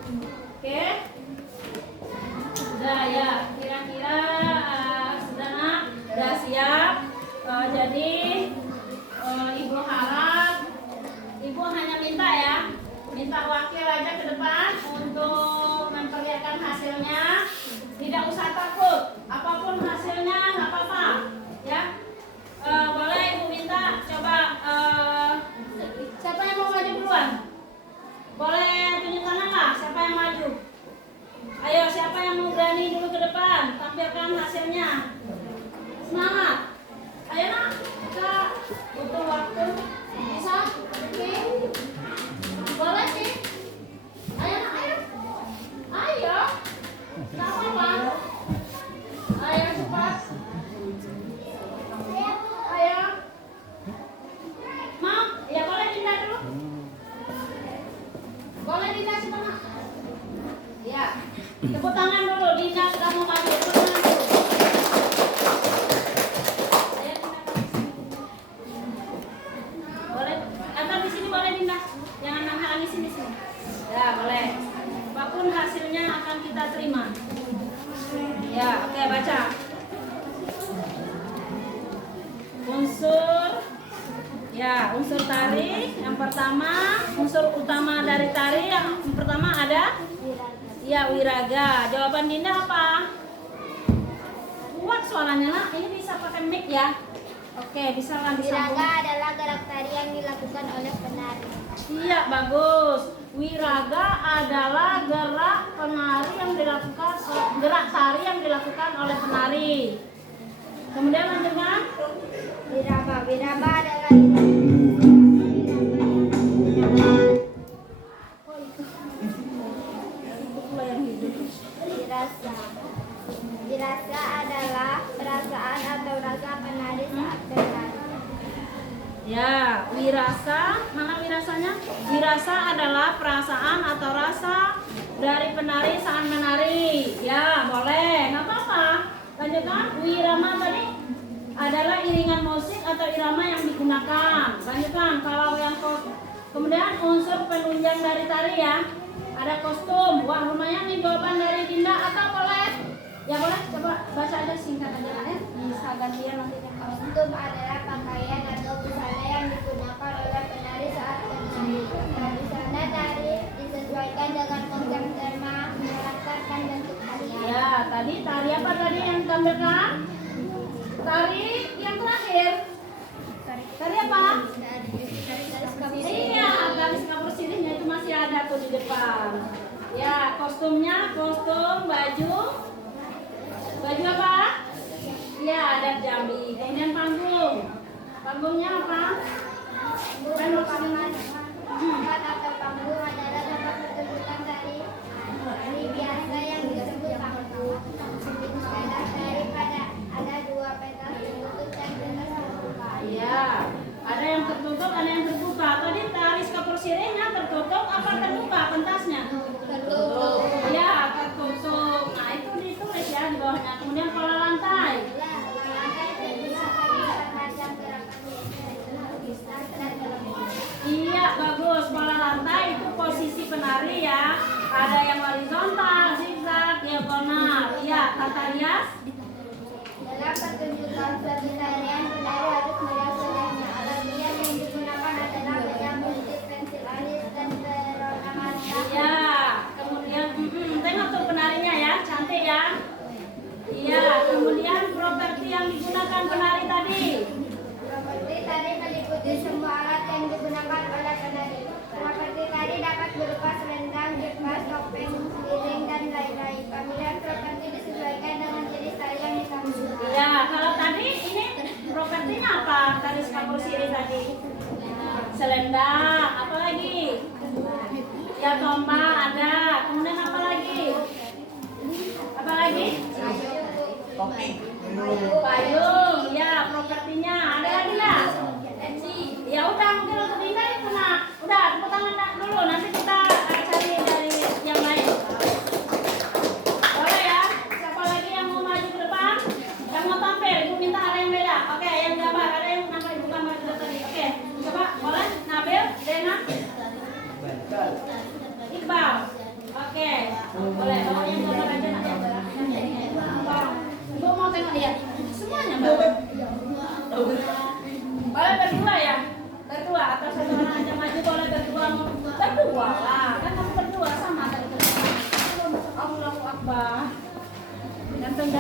Oke. Sudah ya, kira-kira sudah nak, sudah siap. Jadi Ibu harap Ibu hanya minta ya, minta wakil aja ke depan untuk memperlihatkan hasilnya. Tidak usah takut, apapun hasilnya nggak apa-apa ya. Boleh Ibu minta coba siapa yang mau maju duluan? Boleh tunjuk tangan lah, siapa yang maju? Ayo, siapa yang mau berani dulu ke depan? Tampilkan hasilnya. Semangat. Ayo nak, kita butuh waktu. Bisa? Oke. Boleh sih? Ayo nak, ayo. Ayo. Nggak apa-apa. Ayo cepat. Ayo. Mau? Ya boleh Dinda dulu. Boleh Dinda setengah. Ya. Tepuk tangan dulu, Dinda sudah mau maju. Tepuk tangan dulu. Ayo Dinda ke sini. Boleh, atau di sini boleh Dinda. Jangan menghalangi sini. Ya, boleh. Apapun hasilnya akan kita terima. Ya, oke, baca. Unsur tari yang pertama, unsur utama dari tari yang pertama ada ya wiraga. Jawaban Dinda apa? Kuat suaranya nak, ini bisa pakai mic ya. Oke, bisa kan disambung. Wiraga adalah gerak tari yang dilakukan oleh penari. Iya, bagus. Wiraga adalah gerak penari yang dilakukan gerak tari yang dilakukan oleh penari. Kemudian lanjutkan. Wiraba adalah Wirasa adalah perasaan atau rasa penari saat bertari. Ya, wirasa, mana wirasanya? Wirasa adalah perasaan atau rasa dari penari saat menari. Ya, boleh, nggak apa-apa. Lanjutkan, wirama tadi adalah iringan musik atau irama yang digunakan. Lanjutkan, kalau yang kemudian unsur penunjang dari tari ya. Ada kostum. Wah, lumayan nih jawaban dari Dinda. Atau boleh? Ya boleh, coba baca aja singkat aja lah ya. Bisa gantian nanti. Kostum adalah pakaian atau busana yang digunakan oleh penari saat bertari. Busana tari disesuaikan dengan konsep tema, karakter dan bentuk tarian. Ya, tadi tari apa tadi yang ditampilkan? Tari yang terakhir. Tari apa? Iya, garis kapur sirihnya itu masih ada tuh di depan. Ya, kostumnya kostum baju. Baju apa? Ya, adat Jambi. Kemudian panggung. Panggungnya apa? Tempat atau panggung adalah tempat pertunjukan tari. Tari biasa yang disebut panggung. Pada tari ada dua pentas tertutup dan pentas terbuka. Iya, ada yang tertutup, ada yang terbuka. Tadi tari kapur sirihnya tertutup apa terbuka pentasnya? Tertutup. Iya, tertutup. Nah, itu ditulis ya di bawahnya. Kemudian pola lantai. Iya, bagus. Pola lantai itu posisi penari ya. Ada yang horizontal, zigzag, diagonal. Iya, tata rias. Dalam pertunjukan suatu tarian, penari harus melihat wajahnya. Alat hias yang digunakan adalah pena, gunting, pensil alis, dan perona mata. Iya, kemudian tengok tuh penarinya ya, cantik ya. Iya, kemudian properti yang digunakan penari tadi. Properti tari meliputi semua alat yang digunakan oleh penari. Properti tari dapat berupa selendang, jepang, topeng, piring, dan lain-lain. Pemilihan properti disesuaikan dengan jenis tari yang ditampilkan. Iya, kalau tadi ini propertinya apa? Tari kapur sirih tadi. Selendang, apa lagi? Ya, tombak ada. Kemudian apa lagi? Apa lagi? Payung. Ya, propertinya. Ada lagi nggak? Ya udah, mungkin untuk Dinda itu nak. Udah, tepuk tangan dulu. Nanti kita cari dari yang lain. Boleh ya? Siapa lagi yang mau maju ke depan? Yang mau tampil? Ibu minta ada yang beda. Oke, yang gambar. Ada yang nampak ibu gambar juga tadi. Oke, coba boleh? Nabil. Boleh, bawain gambar aja nak ya. Ibu mau tengok lihat semuanya Mbak. Boleh berdua ya? Berdua atau satu orang aja maju boleh berdua berdua lah. Kan kamu berdua sama tadi. Allahu Akbar. Ganteng.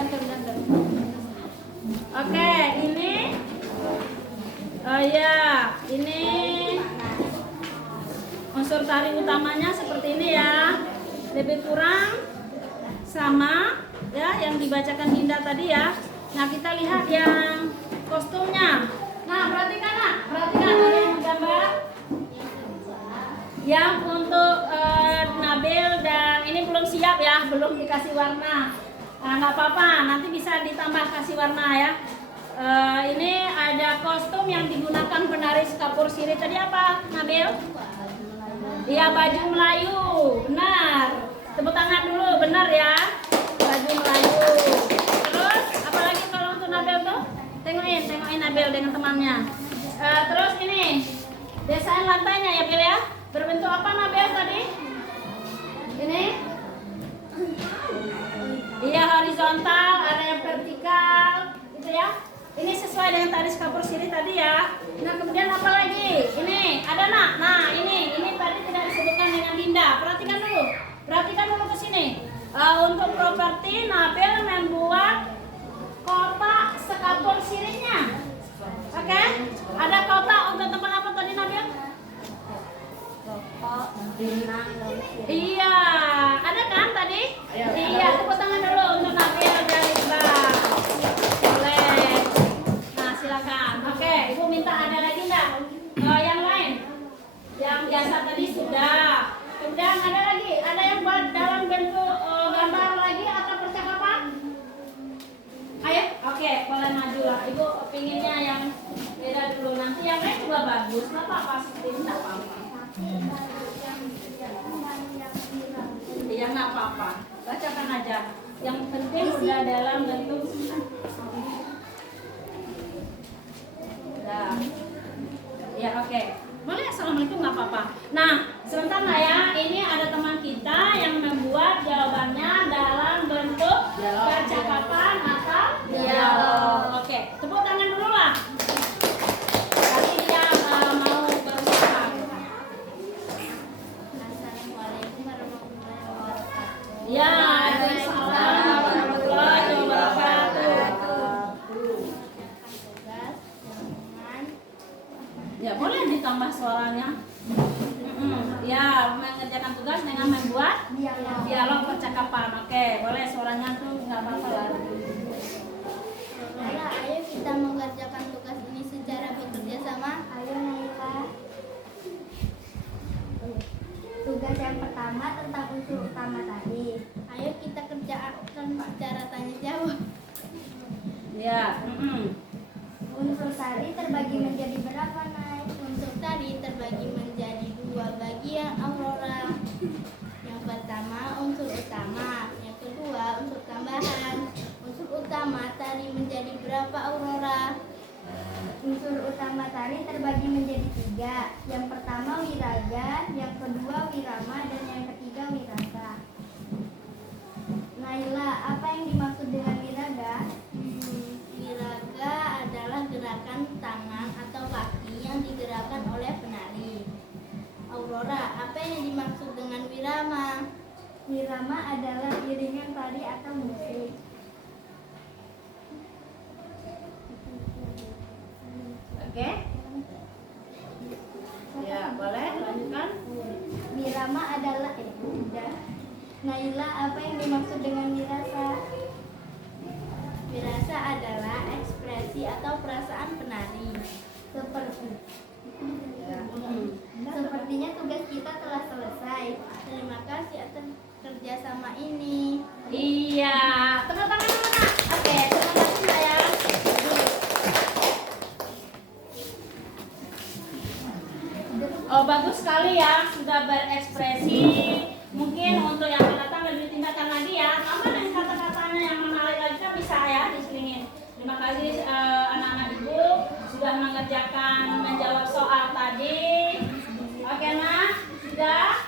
Oke, ini oh ya, ini unsur tari utamanya seperti ini ya. Lebih kurang sama ya yang dibacakan Dinda tadi ya. Nah, kita lihat yang kostumnya. Nah, perhatikan ada yang gambar. Yang untuk Nabil dan ini belum siap ya, belum dikasih warna. Nah, nggak apa-apa, nanti bisa ditambah kasih warna ya. Ini ada kostum yang digunakan penari Kapur Sirih tadi apa, Nabil? Iya, baju Melayu, benar. Tepuk tangan dulu, benar ya. Baju Melayu. Terus, apalagi kalau untuk Nabil tuh? Tengokin Nabil dengan temannya. Terus ini, desain lantainya ya, Bil ya. Berbentuk apa Nabil tadi? Ini? Iya, horizontal, ada yang vertikal, gitu ya. Ini sesuai dengan tari Kapur Sirih tadi ya. Nah, kemudian apa lagi? Ini ada nak. Nah, ini tadi tidak disebutkan dengan Dinda. Perhatikan dulu ke sini. Untuk properti Nabil membuat kotak sekapur sirihnya. Oke? Ada kotak untuk tempat apa tadi Nabil? Iya, ada kan tadi? Iya, tepuk tangan dulu untuk Nabil dan Iqbal. Boleh. Nah, silakan. Oke, Ibu minta ada lagi enggak? Yang lain? Yang biasa tadi sudah. Kemudian ada lagi? Ada yang buat dalam bentuk gambar lagi atau percakapan? Ayo, oke, boleh maju lah. Ibu pinginnya yang beda dulu. Nanti yang lain juga bagus. Nggak apa-apa, tidak apa-apa. Ya nggak apa-apa, bacakan aja. Yang penting udah dalam bentuk. Udah. Ya oke. Boleh assalamualaikum nggak apa-apa. Nah sebentar lah ya. Ini ada teman kita yang membuat jawabannya dalam bentuk percakapan atau dialog. Oke, tepuk tangan dulu lah. Tadi dia mau berusaha. Assalamualaikum warahmatullahi wabarakatuh. Ya, waalaikumsalam warahmatullahi wabarakatuh. Tugas dengan Ya, boleh ditambah suaranya. Ya, mengerjakan tugas dengan membuat dialog percakapan. Oke, boleh suaranya tuh nggak apa-apa lah. Naila, ayo kita mengerjakan tugas ini secara bekerja sama. Ayo Naila. Tugas yang pertama tentang unsur utama tadi. Ayo kita kerjakan secara tanya jawab. Ya, Unsur tari terbagi menjadi berapa, Nay? Unsur tari terbagi menjadi dua bagian aurora. Yang pertama unsur utama, yang kedua unsur tambahan. Unsur utama tari menjadi berapa aurora? Unsur utama tari terbagi menjadi tiga. Yang pertama wiraga, yang kedua wirama, dan yang ketiga wirasa. Naila, apa yang dimaksud dengan wiraga? Wiraga adalah gerakan tangan atau kaki yang digerakkan oleh penari. Aurora, apa yang dimaksud dengan wirama? Wirama adalah iringan tari atau musik. oke. Ya, boleh lanjutkan. Wirama adalah udah. Naila, apa yang dimaksud dengan wirasa? Wirasa adalah ekspresi atau perasaan penari. Sepertinya tugas kita telah selesai. Terima kasih atas kerjasama ini. Iya, tepuk tangan dulu nak. Oke, terima kasih sayang. Oh bagus sekali ya, sudah berekspresi. Mungkin untuk yang akan datang lebih ditingkatkan lagi ya. Tambah dengan kata-katanya yang menarik lagi kan bisa ya diselingin. Terima kasih anak-anak ibu sudah mengerjakan menjawab soal tadi. Oke nak, sudah.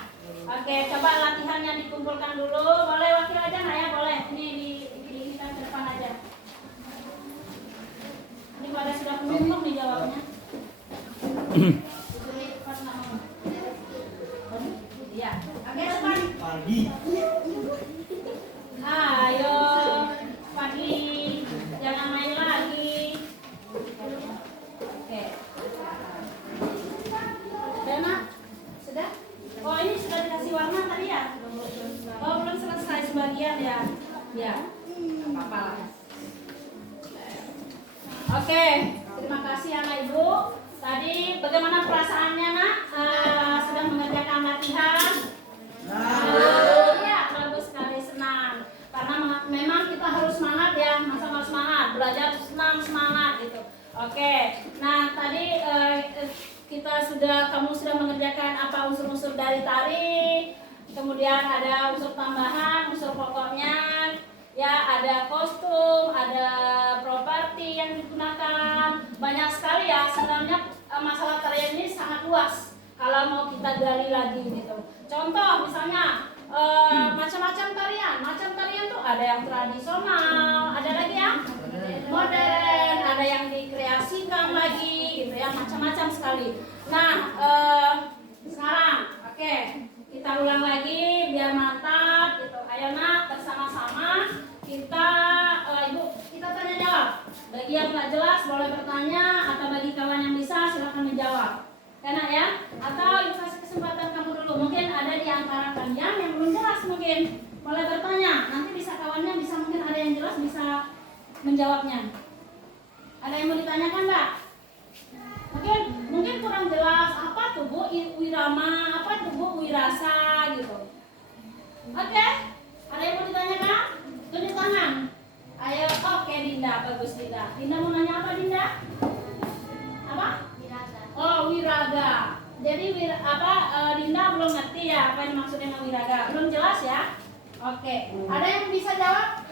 Oke. Coba latihannya dikumpulkan dulu. Boleh wakil aja nggak ya? Boleh. Ini di kita ke depan aja. Ini pada sudah penuh nih jawabnya. Iya. Oke, depan. Ayo, Fadli. Jangan main lagi. Oke. Dana, sudah? Oh, ini sudah dikasih warna tadi ya? Oh, belum selesai sebagian ya? Ya, nggak apa-apa lah. Oke, terima kasih anak ibu. Tadi bagaimana perasaannya nak? Sudah mengerjakan latihan? Iya, bagus sekali, senang. Karena memang kita harus semangat ya, masa nggak semangat, belajar senang semangat gitu. Oke, nah tadi kamu sudah mengerjakan apa unsur-unsur dari tari, kemudian ada unsur tambahan, unsur pokoknya, ya ada kostum, ada properti yang digunakan, banyak sekali ya. Sebenarnya masalah tarian ini sangat luas kalau mau kita gali lagi gitu. Contoh misalnya macam-macam tarian tuh ada yang tradisional, ada lagi yang modern, ada yang dikreasikan lagi gitu ya, macam-macam sekali. Nah sekarang oke, kita ulang lagi biar mantap gitu. Ayo nak, bersama-sama kita ibu kita tanya jawab. Bagi yang nggak jelas boleh bertanya, atau bagi kawan yang bisa silakan menjawab. Karena ya, atau ibu kasih kesempatan kamu dulu. Mungkin ada di antara kalian yang belum jelas, mungkin boleh bertanya. Nanti bisa kawannya bisa mungkin ada yang jelas bisa menjawabnya. Ada yang mau ditanyakan nggak? Mungkin kurang jelas apa tuh Bu wirama, apa tuh Bu wirasa gitu. Oke, ada yang mau ditanyakan? Tunjuk tangan. Ayo, oke Dinda, bagus Dinda. Dinda mau nanya apa Dinda? Apa? Wiraga. Oh wiraga. Jadi Dinda belum ngerti ya apa yang dimaksud dengan wiraga. Belum jelas ya? Oke. Ada yang bisa jawab?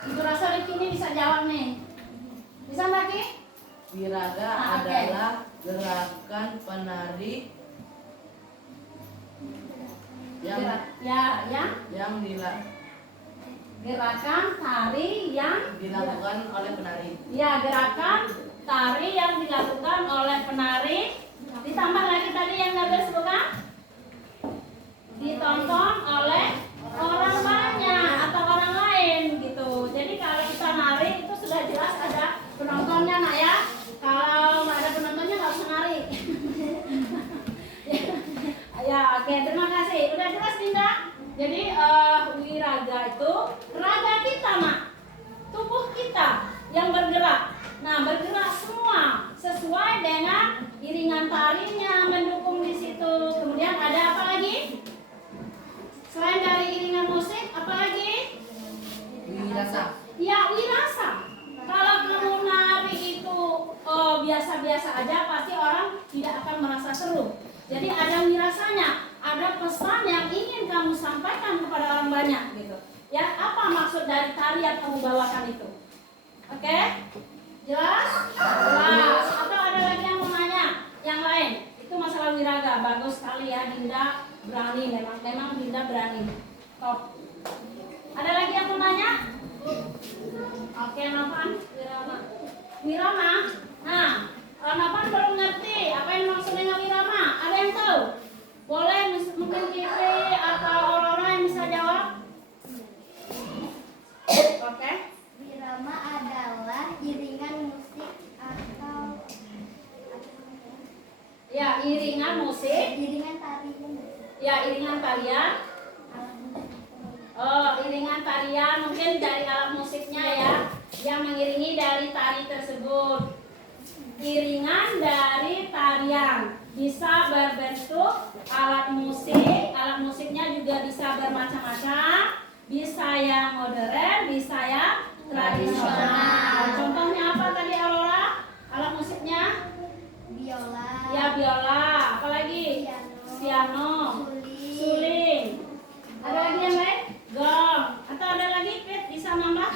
Ibu rasa Riki ini bisa jawab nih. Bisa Mbak Ki? Wiraga adalah gerakan penari yang gerakan tari yang dilakukan oleh penari. Ya, gerakan tari yang dilakukan oleh penari. Ditambah lagi tadi yang Nabil sebutkan, ditonton oleh orang banyak atau orang lain gitu. Jadi kalau kita nari itu sudah jelas ada penontonnya nak ya. Kalau nggak ada penontonnya nggak usah nari. Ya, oke, terima kasih. Udah jelas Dinda? Jadi wiraga itu raga kita nak, tubuh kita yang bergerak. Nah, bergerak semua sesuai dengan iringan tarinya, mendukung di situ. Kemudian ada apa lagi? Selain dari iringan musik, apa lagi? Wirasa. Ya, wirasa. Kalau kamu nari itu biasa-biasa aja, pasti orang tidak akan merasa seru. Jadi ada wirasanya, ada pesan yang ingin kamu sampaikan kepada orang banyak gitu. Ya, apa maksud dari tari yang kamu bawakan itu? Oke? Jelas? Jelas. Atau ada lagi yang mau nanya? Yang lain? Itu masalah wiraga. Bagus sekali ya, Dinda berani. Memang Dinda berani. Top. Ada lagi yang mau nanya? Oke, Novan. Wirama. Nah, Novan belum ngerti apa yang maksud dengan wirama. Ada yang tahu? Boleh mungkin Kiki atau orang-orang yang bisa jawab? Oke. Wirama adalah iringan musik atau Ya, iringan musik. iringan tari. Ya, iringan tarian. Oh, iringan tarian mungkin dari alat musiknya ya, yang mengiringi dari tari tersebut. Iringan dari tarian bisa berbentuk alat musik. Alat musiknya juga bisa bermacam-macam. Bisa yang modern, bisa yang tradisional. Contohnya apa tadi Aurora? Alat musiknya? Biola. Ya, biola. Apalagi? Piano. Suling. Ada lagi yang lain? Gong. Atau ada lagi Pit bisa nambah?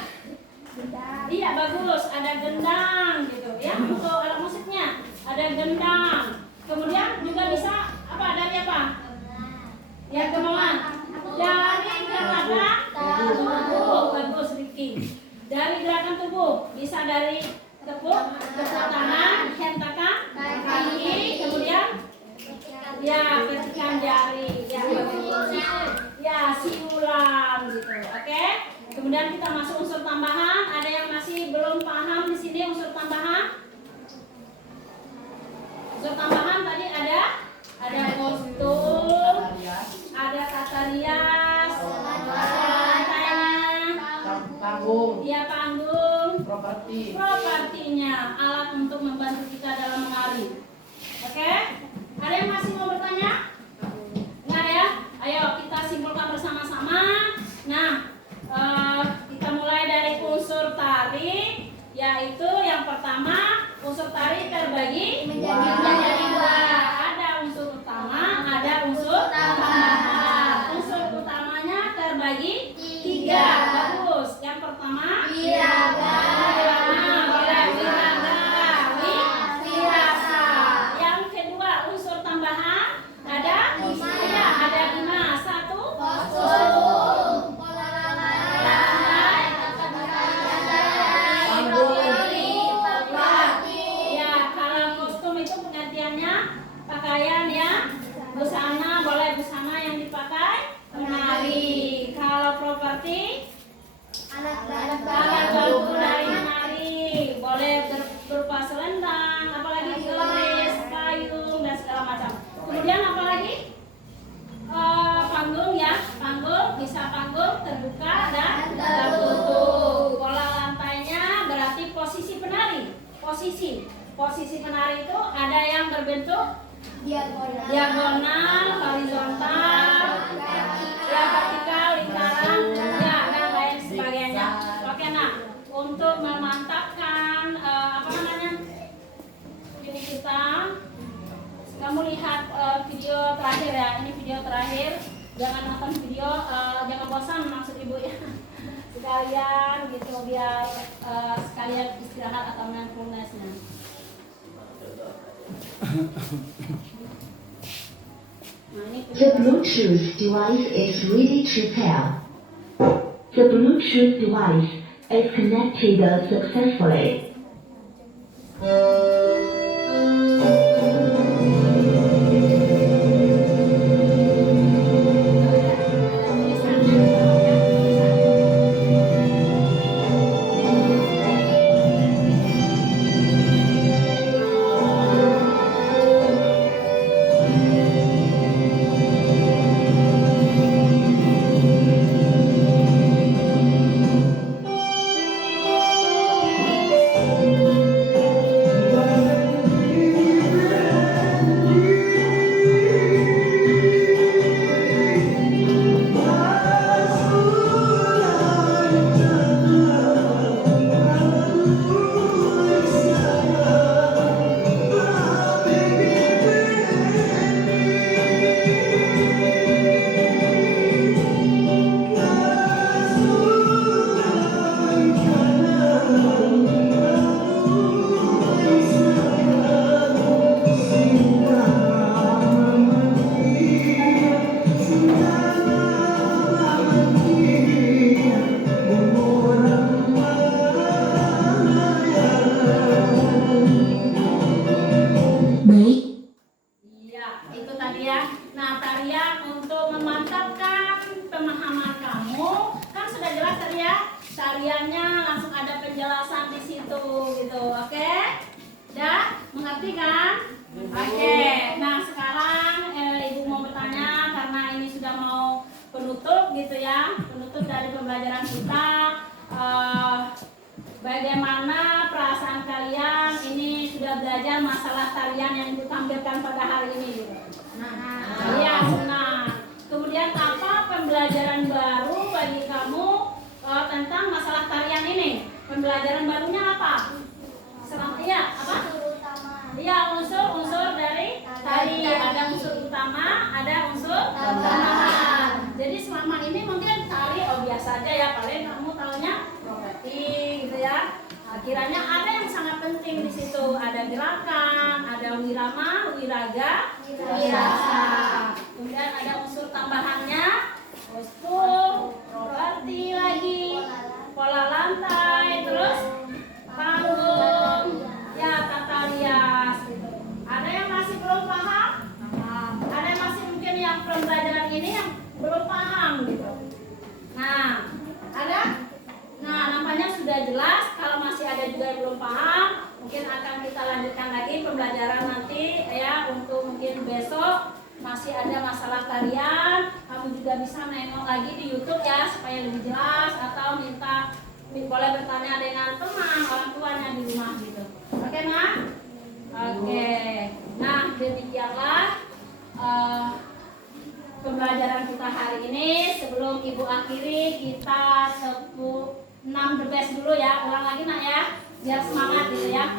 Gendang. Iya bagus. Ada gendang gitu ya untuk alat musiknya. Ada gendang. Kemudian juga bisa apa? Dari apa? Ya gamelan. Dari gerakan tubuh bisa dari tepuk tangan, hentakan kaki, kemudian ya petikan jari, ya siulan gitu. Oke. Kemudian kita masuk unsur tambahan. Ada yang masih belum paham di sini unsur tambahan? Unsur tambahan tadi ada kostum, ada kata rias, Panggung, ya panggung, properti, alat untuk membantu kita dalam menari. Oke? Ada yang masih mau bertanya? Enggak ya? Ayo kita simpulkan bersama-sama. Nah, kita mulai dari unsur tari, yaitu yang pertama unsur tari terbagi menjadi dua. Ada unsur utama, ada unsur tambahan. Unsur utamanya terbagi tiga. Bagus. Yang pertama wirasa. Yang kedua unsur tambahan ada lima. Satu ya, kalau kostum itu pengertiannya pakaian yang busana, boleh busana yang dipakai menari. Kalau properti alat bantu dari menari, boleh berupa selendang, apalagi keris, payung dan segala macam. Kemudian apalagi panggung ya, panggung bisa panggung terbuka dan tertutup. Pola lantainya berarti posisi penari. Posisi penari itu ada yang berbentuk diagonal, horizontal, ya vertikal, lingkaran, ya dan lain sebagainya. Oke, nah untuk memantapkan ini kamu lihat video terakhir ya. Ini video terakhir. Jangan nonton video, jangan bosan maksud ibu ya. Sekalian gitu biar sekalian istirahat atau mindfulness-nya. The Bluetooth device is ready to pair. The Bluetooth device is connected successfully. tariannya langsung ada penjelasan di situ gitu. Oke? Dah mengerti kan? Oke. Nah, sekarang Ibu mau bertanya karena ini sudah mau penutup gitu ya. Penutup dari pembelajaran kita. Bagaimana perasaan kalian ini sudah belajar masalah tarian yang ditampilkan pada hari ini gitu? Iya, senang. Kemudian apa pembelajaran baru bagi kamu tentang masalah tarian ini? Pembelajaran barunya apa? Iya, apa? Iya, unsur-unsur dari tari. Ada unsur utama, ada unsur tambahan. Jadi selama ini mungkin tari biasa aja ya, paling kamu tahunya properti gitu ya. Kiranya ada yang sangat penting di situ. Ada gerakan, ada wirama, wiraga, wirasa. Kemudian ada unsur tambahannya, kostum, properti lagi, pola yang lebih jelas atau boleh bertanya dengan teman orang tuanya di rumah gitu. Oke, Mak? Oke. Nah, demikianlah pembelajaran kita hari ini. Sebelum Ibu akhiri, kita 6 the best dulu ya. Ulang lagi, Nak ya. Biar semangat gitu ya.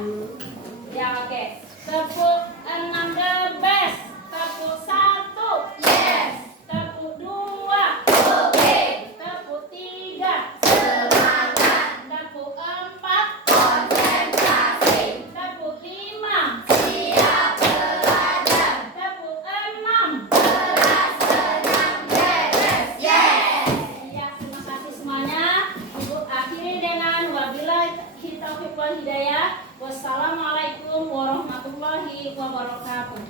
Ya, oke. Tepuk 6 the best. Tepuk 1. Yes. Tepuk 2. Oke. Tepuk 3. Semangat. Tepuk 4. Konsentrasi. Tepuk 5. Siap belajar. Tepuk 6. Kelas senang beres. Yes. Ya, terima kasih semuanya. Ibu akhiri dengan wabillahi taufiq wal hidayah. Wassalamualaikum warahmatullahi wabarakatuh.